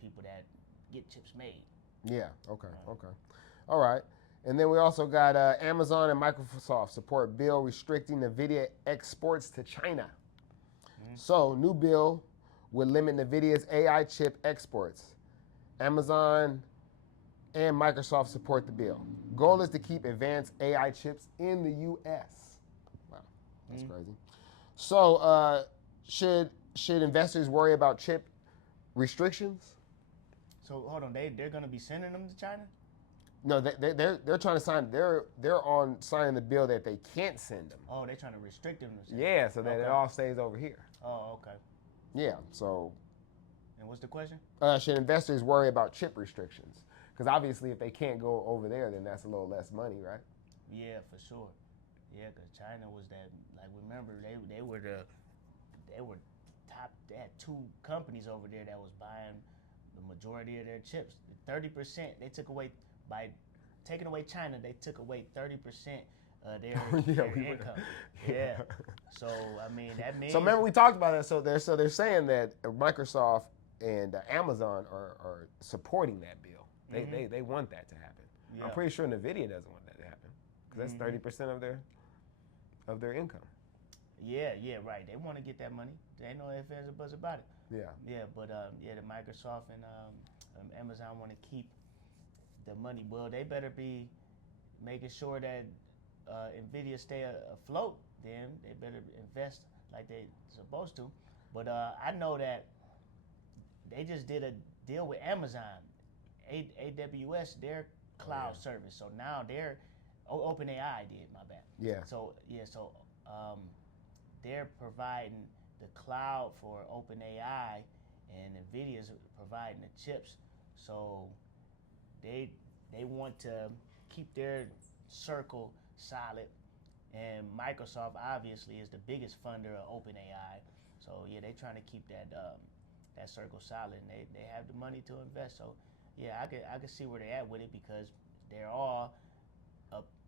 people that get chips made. Yeah. Okay. All right. And then we also got Amazon and Microsoft support bill restricting Nvidia exports to China. So, new bill would limit Nvidia's AI chip exports. Amazon and Microsoft support the bill. Goal is to keep advanced AI chips in the U.S. Wow, that's crazy. So, should investors worry about chip restrictions? So hold on, they're going to be sending them to China? No, they're trying to sign. They're on signing the bill that they can't send them. Oh, they're trying to restrict them. Yeah, so that it all stays over here. Oh, okay. Yeah, so. And what's the question? Should investors worry about chip restrictions? Because obviously, if they can't go over there, then that's a little less money, right? Yeah, for sure. Yeah, because China was that. Like, remember they were top. They had 2 companies over there that was buying the majority of their chips. 30% they took away by taking away China. They took away 30% of their income. Yeah. So I mean that means. So remember we talked about that. So they're saying that Microsoft and Amazon are supporting that bill. They want that to happen. Yeah. I'm pretty sure Nvidia doesn't want that to happen because that's 30% of their income. Yeah, right. They want to get that money. There ain't no ifs, ands, or buts about it. Yeah. But the Microsoft and Amazon want to keep the money. Well, they better be making sure that Nvidia stay afloat. Then they better invest like they supposed to. But I know that they just did a deal with Amazon, AWS, their cloud service. So now they're OpenAI did, my bad. Yeah. So they're providing the cloud for OpenAI, and Nvidia's providing the chips. So they want to keep their circle solid, and Microsoft obviously is the biggest funder of OpenAI. So yeah, they're trying to keep that circle solid, and they have the money to invest. So yeah, I could see where they're at with it because they're all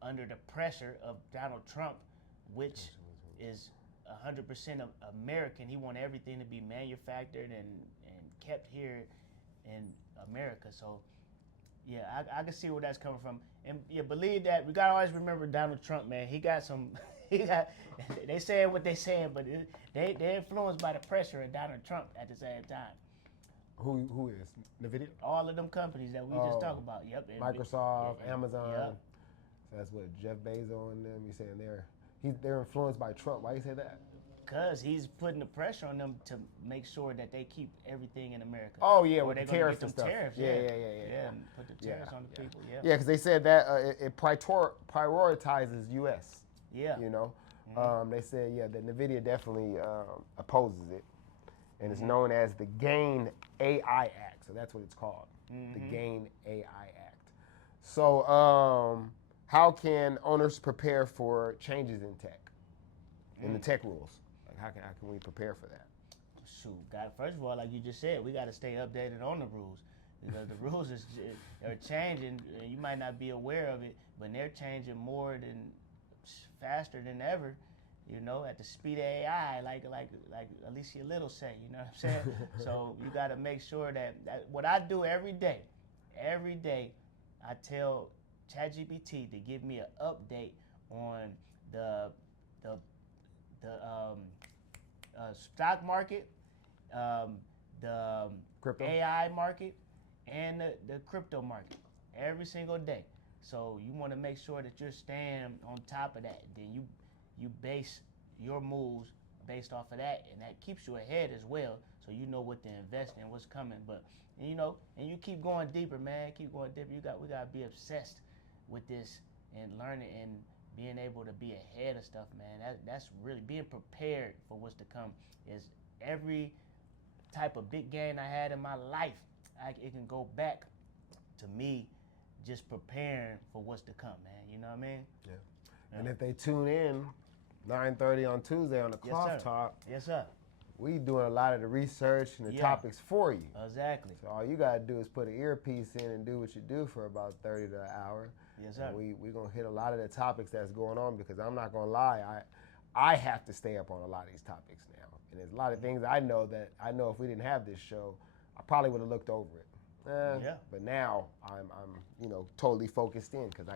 under the pressure of Donald Trump, which is 100% American. He wants everything to be manufactured and kept here in America. So yeah, I can see where that's coming from. And yeah, believe that. We gotta always remember Donald Trump, man. He got they saying what they saying, but they're influenced by the pressure of Donald Trump at the same time. Who is Nvidia? All of them companies that we just talked about. Yep. Microsoft, Amazon. Yep. So that's what Jeff Bezos and them. You saying they're influenced by Trump? Why you say that? Because he's putting the pressure on them to make sure that they keep everything in America. Oh yeah, or with they're the tariffs and stuff. Tariffs, yeah. And put the tariffs on the people. Yeah. Yeah, because they said that it prioritizes U.S. Yeah. You know, they said that Nvidia definitely opposes it, and it's known as the GAIN AI Act. So that's what it's called, the GAIN AI Act. So how can owners prepare for changes in tech, in the tech rules? How can we prepare for that? Shoot, first of all, like you just said, we got to stay updated on the rules because the rules are changing. And you might not be aware of it, but they're changing faster than ever. You know, at the speed of AI, like Alicia Little say. You know what I'm saying? So you got to make sure that what I do every day, I tell ChatGPT to give me an update on the stock market, the Crypto? AI market, and the crypto market every single day. So you want to make sure that you're staying on top of that. Then you base your moves based off of that, and that keeps you ahead as well. So you know what to invest in, what's coming. But and you keep going deeper, man. Keep going deeper. We gotta be obsessed with this and learning and being able to be ahead of stuff, man. That's really being prepared for what's to come. Is every type of big gain I had in my life, it can go back to me just preparing for what's to come, man. You know what I mean? Yeah. And if they tune in 9:30 on Tuesday on the Cloth Talk, yes, sir. We doing a lot of the research and the topics for you. Exactly. So all you gotta do is put an earpiece in and do what you do for about 30 to an hour. Yes, sir. And we gonna hit a lot of the topics that's going on, because I'm not gonna lie, I have to stay up on a lot of these topics now. And there's a lot of things I know if we didn't have this show, I probably would have looked over it. Yeah. But now I'm totally focused in, because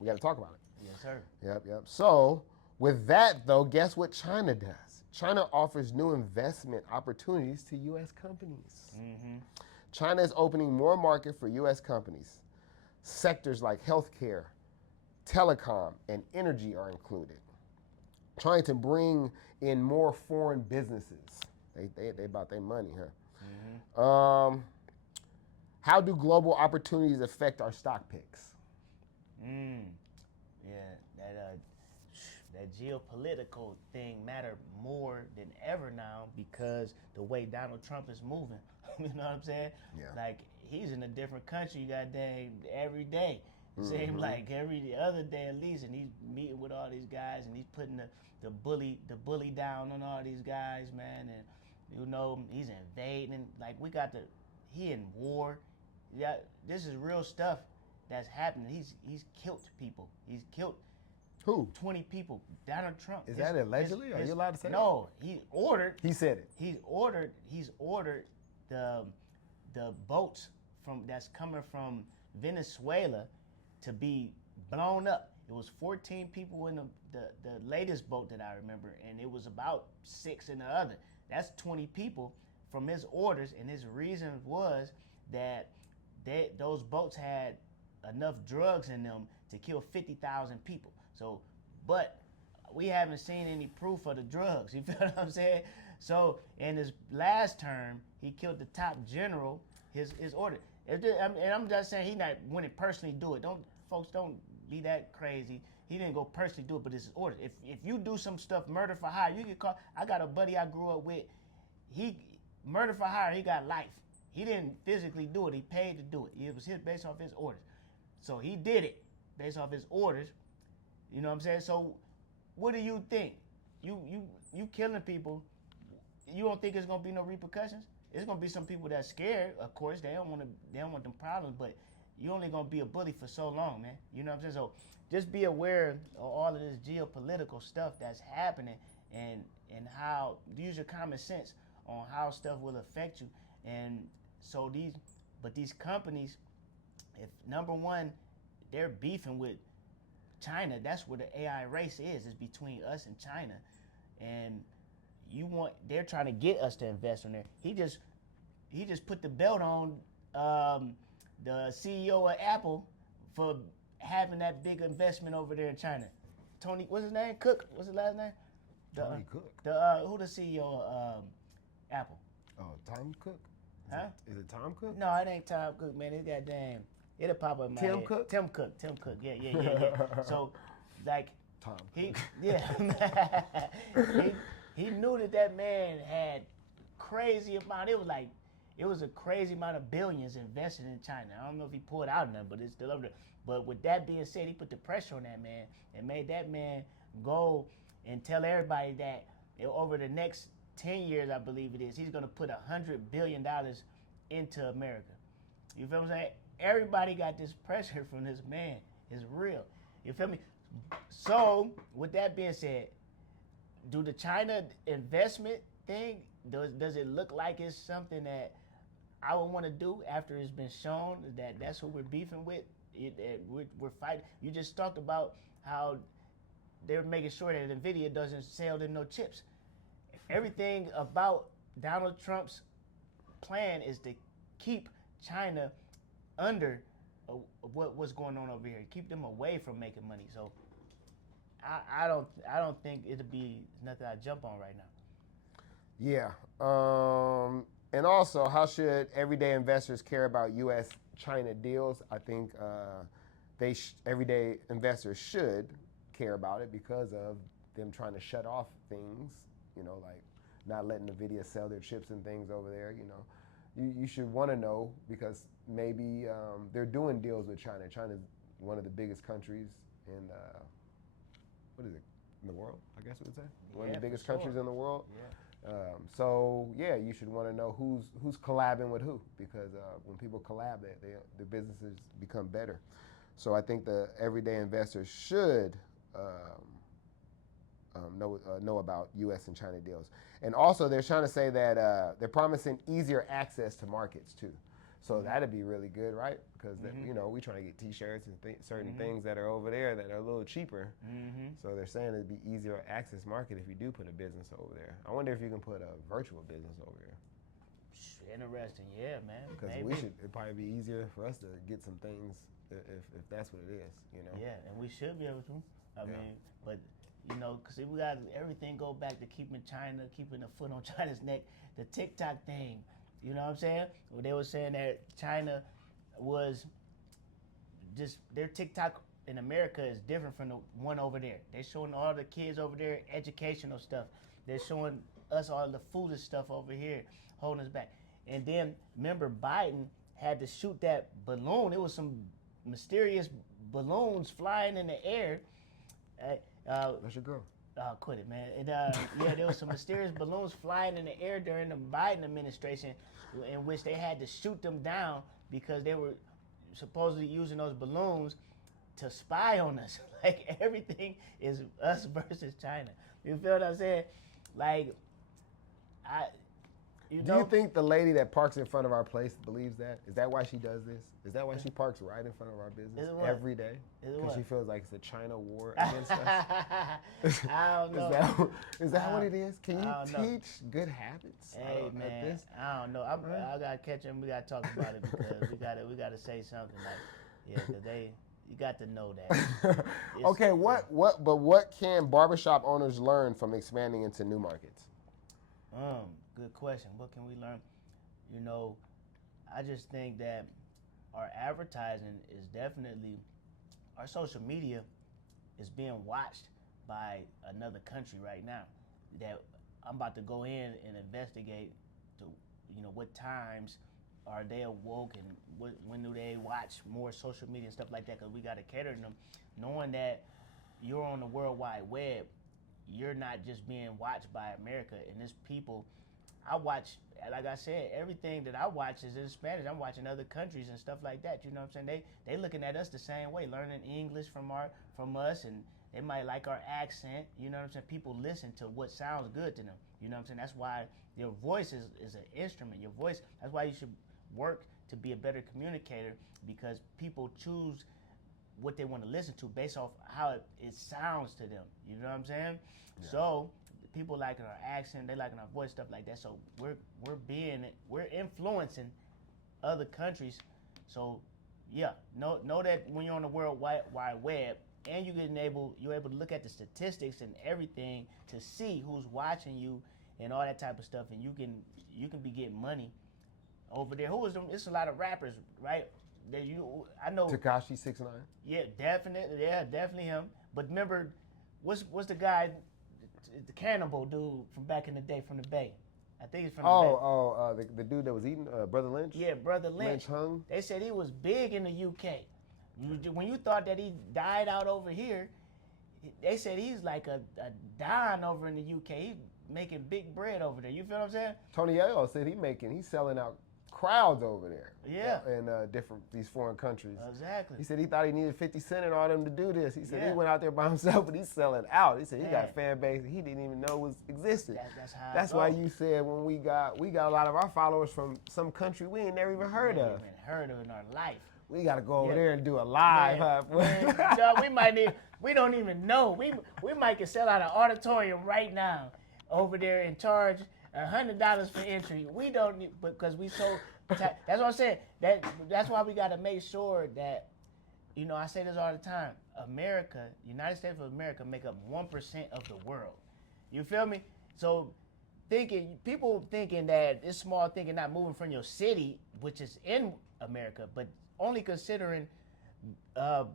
we gotta talk about it. Yes, sir. Yep. So with that though, guess what China does? China offers new investment opportunities to U.S. companies. Mm-hmm. China is opening more market for U.S. companies. Sectors like healthcare, telecom, and energy are included. Trying to bring in more foreign businesses. They about their money, huh? Mm-hmm. How do global opportunities affect our stock picks? Yeah, that geopolitical thing matter more than ever now, because the way Donald Trump is moving. You know what I'm saying? Yeah. Like, he's in a different country, goddamn, every day. Seems like every other day at least, and he's meeting with all these guys, and he's putting the bully down on all these guys, man. And he's invading. Like, he in war. Yeah, this is real stuff that's happening. He's killed people. He's killed Who? 20 people. Donald Trump. Is that allegedly? Are you allowed to say that? No, he ordered. He said it. He's ordered the boats that's coming from Venezuela to be blown up. It was 14 people in the latest boat that I remember, and it was about 6 in the other. That's 20 people from his orders, and his reason was that those boats had enough drugs in them to kill 50,000 people. So, but we haven't seen any proof of the drugs. You feel what I'm saying? So, in his last term, he killed the top general. His order. And I'm just saying, he not went and personally do it. Folks don't be that crazy. He didn't go personally do it, but it's his order. If you do some stuff, murder for hire, you get caught. I got a buddy I grew up with. He murder for hire. He got life. He didn't physically do it. He paid to do it. It was based off his orders. So he did it based off his orders. You know what I'm saying? So what do you think? You killing people. You don't think there's gonna be no repercussions? It's gonna be some people that's scared. Of course, they don't want them problems, but you only gonna be a bully for so long, man. You know what I'm saying? So just be aware of all of this geopolitical stuff that's happening, and how use your common sense on how stuff will affect you. And so these companies, if number one, they're beefing with China, that's where the AI race is between us and China. And they're trying to get us to invest in there. He just put the belt on the CEO of Apple for having that big investment over there in China. Tony, what's his name? Cook? What's his last name? Tony Cook. Who the CEO of Apple? Oh, Tom Cook? Is it Tom Cook? No, it ain't Tom Cook, man. It's goddamn. It'll pop up in my Tim head. Cook? Tim Cook. Yeah. So, like, Tom he, Cook. yeah, he knew that man had crazy amount. It was a crazy amount of billions invested in China. I don't know if he pulled out enough, but it's still over there. But with that being said, he put the pressure on that man and made that man go and tell everybody that over the next 10 years, I believe it is, he's going to put $100 billion into America. You feel what I'm saying? Everybody got this pressure from this man. It's real. You feel me? So, with that being said, do the China investment thing, does it look like it's something that I would want to do after it's been shown that that's who we're beefing with? We're fighting. You just talked about how they're making sure that Nvidia doesn't sell them no chips. Everything about Donald Trump's plan is to keep China under what's going on over here, keep them away from making money. So I don't think it'll be nothing I jump on right now. Yeah. And also, how should everyday investors care about U.S.-China deals? I think everyday investors should care about it because of them trying to shut off things, like not letting Nvidia sell their chips and things over there. You should want to know because maybe they're doing deals with China. China's one of the biggest countries in, in the world, I guess we would say? One of the biggest countries in the world. Yeah. You should want to know who's collabing with who because when people collab, their businesses become better. So I think the everyday investors should know about U.S. and China deals. And also, they're trying to say that they're promising easier access to markets too. So that'd be really good, right? Because we trying to get T-shirts and certain things that are over there that are a little cheaper. So they're saying it'd be easier access market if you do put a business over there. I wonder if you can put a virtual business over there. Interesting, yeah, man. Because it'd probably be easier for us to get some things if that's what it is, Yeah, and we should be able to. I mean, but because we got everything go back to keeping a foot on China's neck. The TikTok thing. You know what I'm saying? Well, they were saying that China was just their TikTok in America is different from the one over there. They're showing all the kids over there educational stuff. They're showing us all the foolish stuff over here, holding us back. And then remember, Biden had to shoot that balloon. It was some mysterious balloons flying in the air. That's your girl. Quit it, man. There was some mysterious balloons flying in the air during the Biden administration in which they had to shoot them down because they were supposedly using those balloons to spy on us. Like, everything is us versus China. You feel what I'm saying? Like, Do you think the lady that parks in front of our place believes that? Is that why she does this? Is that why she parks right in front of our business every day? Because she feels like it's a China war against us? I don't know. Is that what it is? Can you teach good habits? Hey, man, I don't know. I got to catch them. We got to talk about it because we got to say something like, because you got to know that. Okay, what can barbershop owners learn from expanding into new markets? Good question. What can we learn? I just think that our advertising is definitely, our social media is being watched by another country right now. That I'm about to go in and investigate to, what times are they awoke and when do they watch more social media and stuff like that, because we got to cater to them, knowing that you're on the World Wide Web. You're not just being watched by America, and there's people. I watch, like I said, everything that I watch is in Spanish. I'm watching other countries and stuff like that. You know what I'm saying? They looking at us the same way, learning English from us, and they might like our accent. You know what I'm saying? People listen to what sounds good to them. You know what I'm saying? That's why your voice is an instrument. Your voice. That's why you should work to be a better communicator, because people choose what they want to listen to based off how it sounds to them. You know what I'm saying? Yeah. So people liking our accent, they liking our voice, stuff like that. So we're influencing other countries. So yeah, know that when you're on the World Wide Web and you're able to look at the statistics and everything to see who's watching you and all that type of stuff, and you can be getting money over there. It's a lot of rappers, right? I know Tekashi 6ix9ine. Yeah, definitely him. But remember, what's the guy, the cannibal dude from back in the day from the Bay? I think he's from the Bay. The dude that was eating Brother Lynch. Yeah, Brother Lynch. Lynch hung. They said he was big in the UK. When you thought that he died out over here, they said he's like a Don over in the UK. He's making big bread over there. You feel what I'm saying? Tony Ayo said he's selling out crowds over there. Yeah. In these foreign countries. Exactly. He said he thought he needed 50 Cent and all them to do this. He said he went out there by himself, but he's selling out. He said he got a fan base he didn't even know existed. That's why you said when we got a lot of our followers from some country we ain't never even heard of. In our life. We got to go over Yeah. there and do a live. Man, dog, we don't even know. We might can sell out an auditorium right now over there and charge $100 for entry. We don't need, because we so. That's what I'm saying. That's why we got to make sure that, you know, I say this all the time. America, United States of America, make up 1% of the world. You feel me? So, people thinking that it's small thinking, not moving from your city, which is in America, but only considering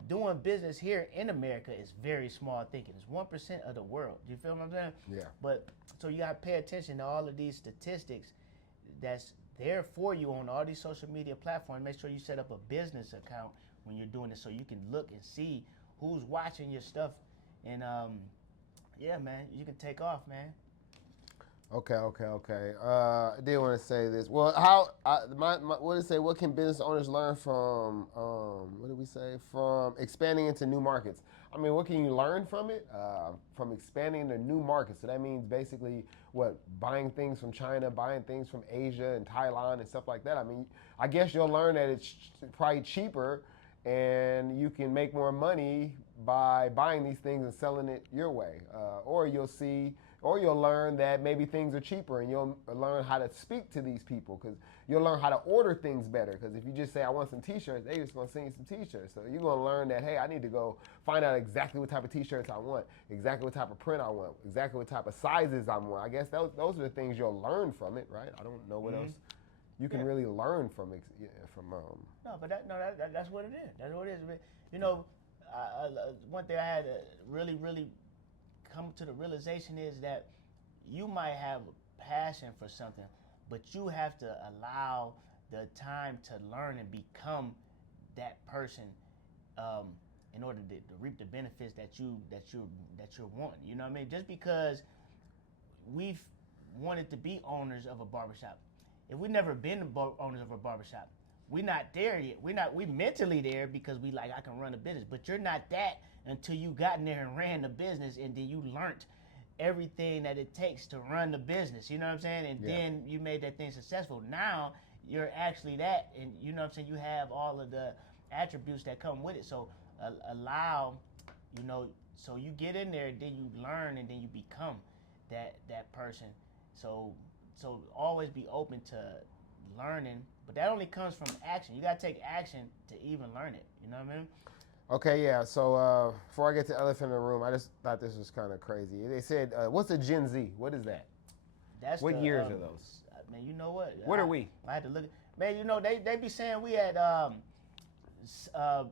doing business here in America is very small thinking. It's 1% of the world. You feel what I'm saying? Yeah. But so you got to pay attention to all of these statistics that's there for you on all these social media platforms. Make sure you set up a business account when you're doing it so you can look and see who's watching your stuff. And yeah, man, you can take off, man. Okay. I did want to say this. Well, what did it say? What can business owners learn from? What did we say? From expanding into new markets. I mean, what can you learn from it? From expanding into new markets. So that means basically buying things from China, buying things from Asia and Thailand and stuff like that. I mean, I guess you'll learn that it's probably cheaper, and you can make more money by buying these things and selling it your way. Or you'll learn that maybe things are cheaper, and you'll learn how to speak to these people, because you'll learn how to order things better. Because if you just say, I want some t-shirts, they're just going to send you some t-shirts. So you're going to learn that, hey, I need to go find out exactly what type of t-shirts I want, exactly what type of print I want, exactly what type of sizes I want. I guess those are the things you'll learn from it, right? I don't know what else you can really learn from it. No, but that's what it is. That's what it is. You know, one thing I had to really come to the realization is that you might have a passion for something, but you have to allow the time to learn and become that person in order to reap the benefits that you're wanting. You know what I mean? Just because we've wanted to be owners of a barbershop, if we've never been owners of a barbershop, we're not there yet. We mentally there because we like, I can run a business, but you're not that until you got in there and ran the business, and then you learned everything that it takes to run the business. You know what I'm saying? And then you made that thing successful. Now you're actually that, and you know what I'm saying? You have all of the attributes that come with it. So allow, you know, so you get in there, then you learn, and then you become that person. So always be open to learning, but that only comes from action. You got to take action to even learn it. You know what I mean? Okay, yeah. So before I get to elephant in the room, I just thought this was kind of crazy. They said, what's a Gen Z? What is that? What years are those? Man, you know what? What are we? I had to look. Man, you know, they be saying we at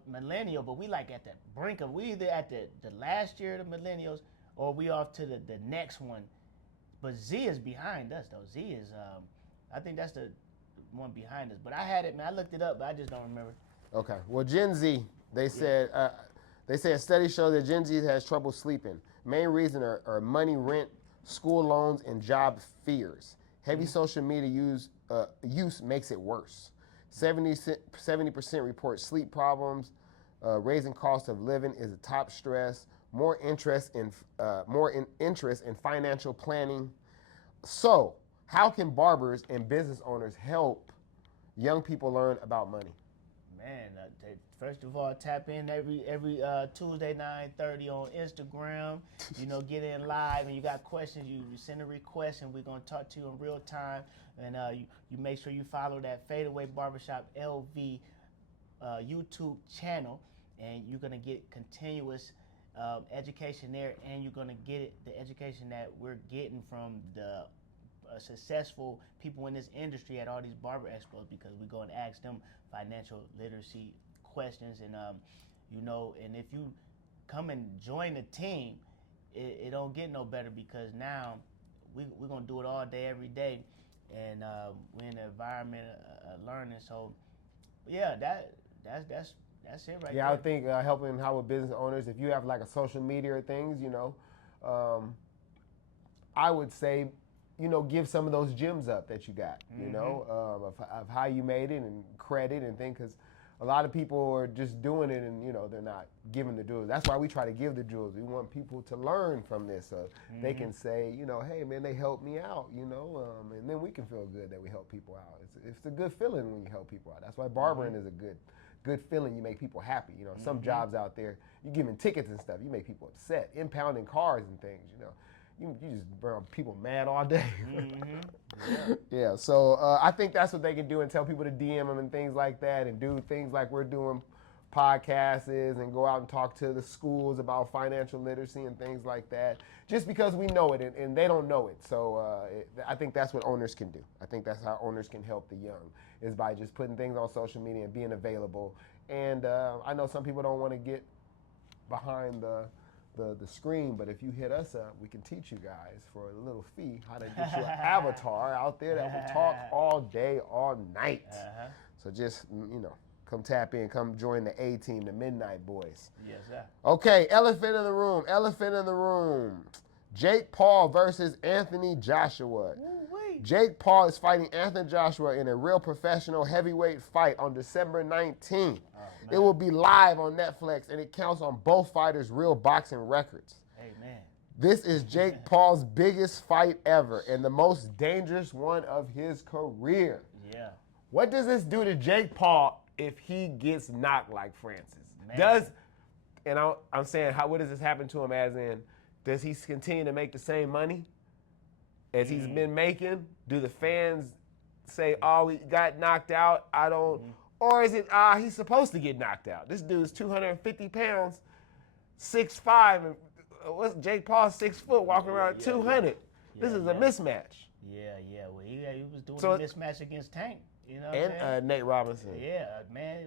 millennial, but we like at the brink of, we either at the last year of the millennials or we off to the next one. But Z is behind us, though. Z is, I think that's the one behind us. But I had it, man. I looked it up, but I just don't remember. Okay. Well, Gen Z, they said a study showed that Gen Z has trouble sleeping. Main reason are money, rent, school loans, and job fears. Heavy social media use makes it worse. 70% report sleep problems. Raising cost of living is a top stress. More interest in financial planning. So, how can barbers and business owners help young people learn about money? Man, first of all, tap in every Tuesday 9:30 on Instagram. You know, get in live, and you got questions, you send a request, and we're gonna talk to you in real time. And you make sure you follow that Fadeaway Barbershop LV YouTube channel, and you're gonna get continuous education there, and you're gonna get the education that we're getting from the successful people in this industry at all these barber expos, because we go and ask them financial literacy questions. And you know, and if you come and join the team, it don't get no better, because now we're gonna do it all day, every day, and we're in the environment of learning. So yeah, that's it right there. Yeah, I think helping how with business owners, if you have like a social media or things, you know, I would say, you know, give some of those gems up that you got, you know, of how you made it, and credit and things, because a lot of people are just doing it and, you know, they're not giving the jewels. That's why we try to give the jewels. We want people to learn from this, so they can say, you know, hey, man, they helped me out, you know, and then we can feel good that we help people out. It's a good feeling when you help people out. That's why barbering is a good good feeling. You make people happy. You know, some jobs out there, you giving tickets and stuff, you make people upset. Impounding cars and things, you know. You just burn people mad all day. Yeah, so I think that's what they can do and tell people to DM them and things like that and do things like we're doing podcasts and go out and talk to the schools about financial literacy and things like that just because we know it and they don't know it. So I think that's what owners can do. I think that's how owners can help the young is by just putting things on social media and being available. And I know some people don't want to get behind the screen, but if you hit us up, we can teach you guys for a little fee how to get you an avatar out there that will talk all day, all night. So just, you know, come tap in, come join the A-team, the Midnight Boys. Yes, sir. Okay, elephant in the room. Jake Paul versus Anthony Joshua. Ooh-wee. Jake Paul is fighting Anthony Joshua in a real professional heavyweight fight on December 19th. It will be live on Netflix, and it counts on both fighters' real boxing records. Amen. This is Jake Paul's biggest fight ever and the most dangerous one of his career. Yeah. What does this do to Jake Paul if he gets knocked like Francis? Man. I'm saying, what does this happen to him as in, does he continue to make the same money as he's been making? Do the fans say, oh, he got knocked out, I don't... Or is it, he's supposed to get knocked out? This dude's 250 pounds, 6'5", and what's Jake Paul 6 foot, walking around at 200. This is a mismatch. Yeah. Well, he was doing a mismatch against Tank. You know what I'm saying? And Nate Robinson. Yeah, man.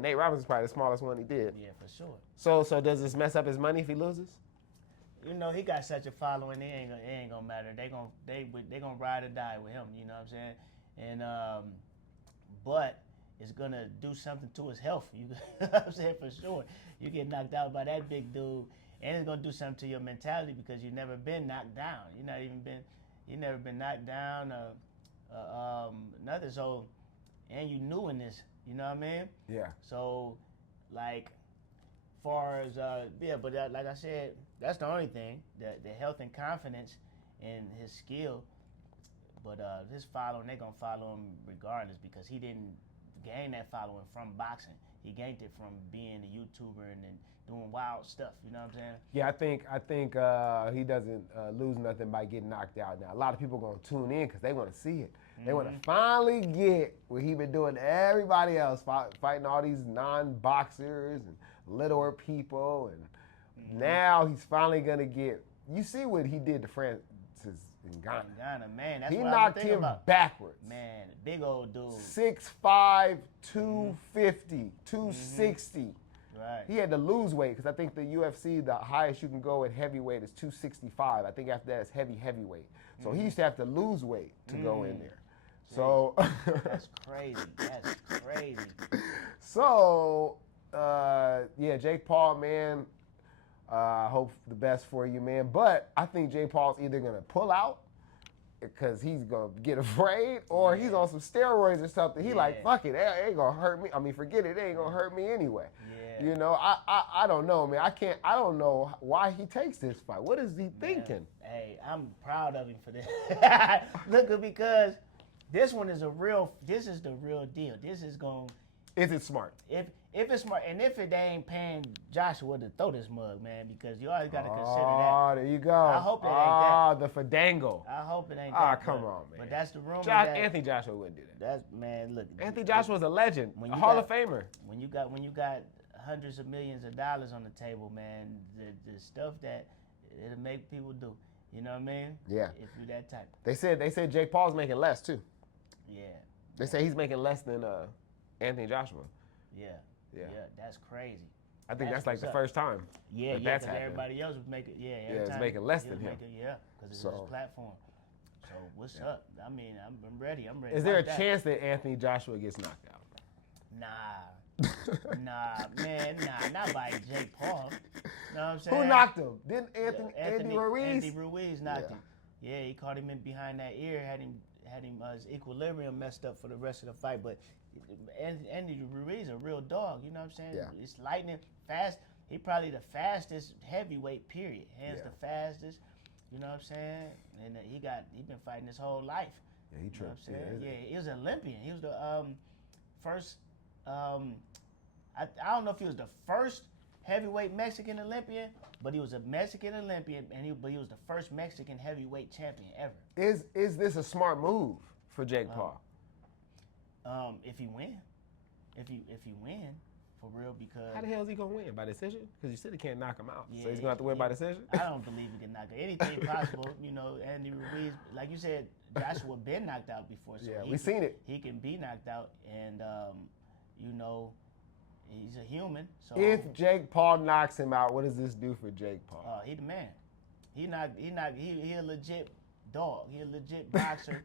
Nate Robinson's probably the smallest one he did. Yeah, for sure. So does this mess up his money if he loses? You know, he got such a following, it ain't gonna matter. They gonna ride or die with him. You know what I'm saying? And but it's gonna do something to his health. You know what I'm saying? For sure. You get knocked out by that big dude, and it's gonna do something to your mentality because you've never been knocked down. You never been knocked down. Nothing. So, and you new in this. You know what I mean? Yeah. So, like, far as but like I said, that's the only thing. The health and confidence in his skill. But his following, they gonna follow him regardless because he didn't gain that following from boxing. He gained it from being a YouTuber and then doing wild stuff. You know what I'm saying? Yeah, I think he doesn't lose nothing by getting knocked out. Now, a lot of people gonna tune in because they want to see it. They want to finally get what he been doing to everybody else, fighting all these non-boxers and littler people, and now he's finally gonna get. You see what he did to Francis in Ghana. Man, that's he what knocked I'm him about. backwards. Man, big old dude. 6'5", 250, 260. Right. He had to lose weight because I think the UFC, the highest you can go at heavyweight is 265. I think after that it's heavyweight. So he used to have to lose weight to go in there. So that's crazy. That's crazy. So Jake Paul, man. Hope the best for you, man. But I think Jake Paul's either gonna pull out because he's gonna get afraid, or he's on some steroids or something. He like, fuck it, it ain't gonna hurt me. I mean, forget it, it ain't gonna hurt me anyway. Yeah. You know, I don't know, man. I don't know why he takes this fight. What is he thinking? Hey, I'm proud of him for this. Look, because this is the real deal. This is going. Is it smart? If it's smart, and if they ain't paying Joshua to throw this mug, man, because you always got to consider that. Oh, there you go. I hope it ain't that. The Fadango. I hope it ain't that. Ah, come on, man. But that's the rumor. Anthony Joshua wouldn't do that. That's, man, look. Anthony Joshua's a legend, a Hall of Famer. When you got hundreds of millions of dollars on the table, man, the stuff that it'll make people do. You know what I mean? Yeah. If you're that type. They said Jake Paul's making less too. Yeah. They say he's making less than Anthony Joshua. Yeah. Yeah, that's crazy. I think that's like the first time. Yeah, that's because everybody else was making, it's making less than him. Because it's his platform. So what's up? I mean, I'm ready. Is there a chance that Anthony Joshua gets knocked out? Nah, not by Jake Paul. You know what I'm saying? Who knocked him? Didn't Andy Ruiz? Andy Ruiz knocked him. Yeah, he caught him in behind that ear, had him his equilibrium messed up for the rest of the fight, but Andy Ruiz a real dog, you know what I'm saying? Yeah. It's lightning fast. He probably the fastest heavyweight, period. Hands the fastest, you know what I'm saying? And he been fighting his whole life. Yeah, he tripped. You know what I'm saying? Yeah, he was an Olympian. He was the first I don't know if he was the first heavyweight Mexican Olympian, but he was a Mexican Olympian, but he was the first Mexican heavyweight champion ever. Is this a smart move for Jake Paul? If he win, if he win, for real, because How the hell is he gonna win? By decision? Because you said he can't knock him out, yeah, so he's gonna have to win by decision. I don't believe he can knock out anything possible. You know, Andy Ruiz, like you said, Joshua been knocked out before, so Yeah, we seen it. He can be knocked out, and you know, he's a human. So If Jake Paul knocks him out, what does this do for Jake Paul? he the man. He a legit dog. He a legit boxer.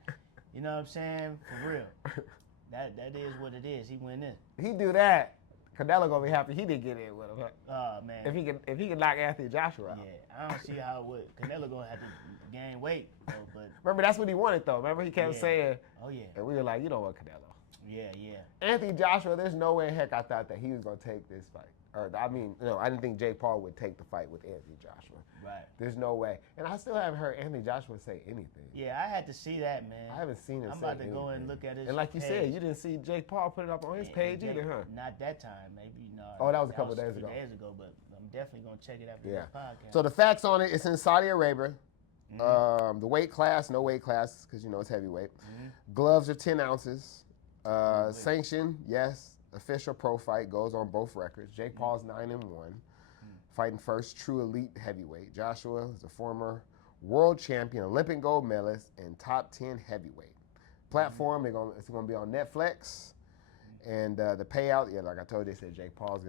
You know what I'm saying? For real. That is what it is. He win this. He do that, Canelo gonna be happy he didn't get in with him. Oh man. If he can knock Anthony Joshua out. Yeah, I don't see how it would. Canelo gonna have to gain weight, though, but Remember, that's what he wanted though. Remember, he kept saying, oh yeah, and we were like, you don't want Canelo. yeah. Anthony Joshua, there's no way in heck I thought that he was gonna take this fight. Or I mean, no, I didn't think Jake Paul would take the fight with Anthony Joshua. Right. There's no way. And I still haven't heard Anthony Joshua say anything. Yeah, I had to see that, man. I haven't seen him I'm say about to anything. go and look at his And like you page. said, you didn't see Jake Paul put it up on his page Jake- either, huh? Not that time, maybe. No. Oh, that was a couple days few ago. days ago, but I'm definitely gonna check it after Yeah. this podcast. So the facts on it, it's in Saudi Arabia. The weight class, no weight class, because you know it's heavyweight. Gloves are 10 ounces. Sanction, yes. Official pro fight goes on both records. Jake Paul's 9-1, fighting first true elite heavyweight. Joshua is a former world champion, Olympic gold medalist, and top 10 heavyweight. Platform, it's gonna be on Netflix, and the payout, yeah, like I told you, they said Jake Paul's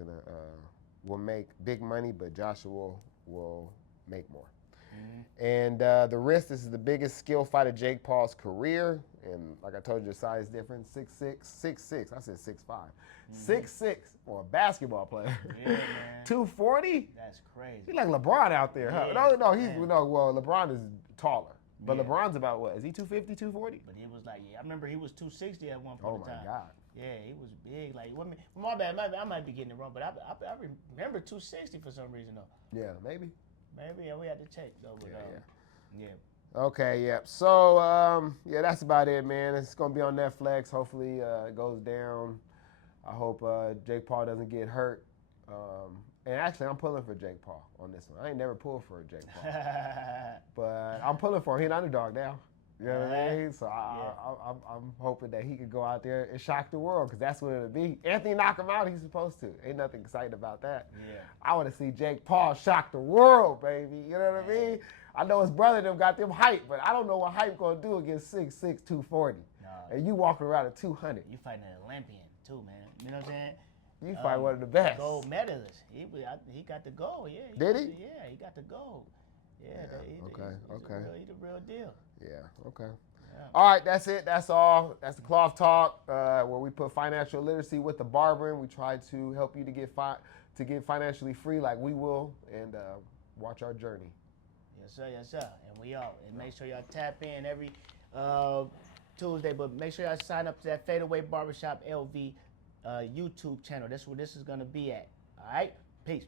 will make big money, but Joshua will make more. And the wrist, this is the biggest skill fight of Jake Paul's career. And like I told you, the size difference, 6'6", 6'6", I said 6'5". 6'6", for a basketball player. Yeah, man. 240? That's crazy. He's like LeBron out there, huh? Yeah, Well, LeBron is taller. But Yeah. LeBron's about what? Is he 250, 240? But he was like, I remember he was 260 at one point Oh, in my time. God. Yeah, he was big. Like, my bad, I might be getting it wrong, but I remember 260 for some reason, though. Yeah, maybe. Maybe we had to check, though. But, yeah. Okay, yeah. So, that's about it, man. It's going to be on Netflix. Hopefully it goes down. I hope Jake Paul doesn't get hurt. And actually, I'm pulling for Jake Paul on this one. I ain't never pulled for Jake Paul. But I'm pulling for him. He's an underdog now. You know what I mean? So I'm hoping that he could go out there and shock the world, because that's what it'll be. Anthony knock him out, he's supposed to. Ain't nothing exciting about that. Yeah. I want to see Jake Paul shock the world, baby. You know what I mean? I know his brother them got them hype, but I don't know what hype going to do against 6'6", 240. No. And you walking around at 200. You fighting an Olympian, too, man. You know what I'm saying? You fight one of the best. Gold medalist. He got the gold, yeah. Did he? Yeah, he got the gold. Yeah, okay. He's the real deal. Yeah, okay. Yeah. All right, that's it. That's all. That's the Cloth Talk, where we put financial literacy with the barbering. We try to help you to get financially free like we will, and watch our journey. Yes, sir. And we out. And make sure y'all tap in every Tuesday, but make sure y'all sign up to that Fadeaway Barbershop LV YouTube channel. That's where this is going to be at. All right? Peace.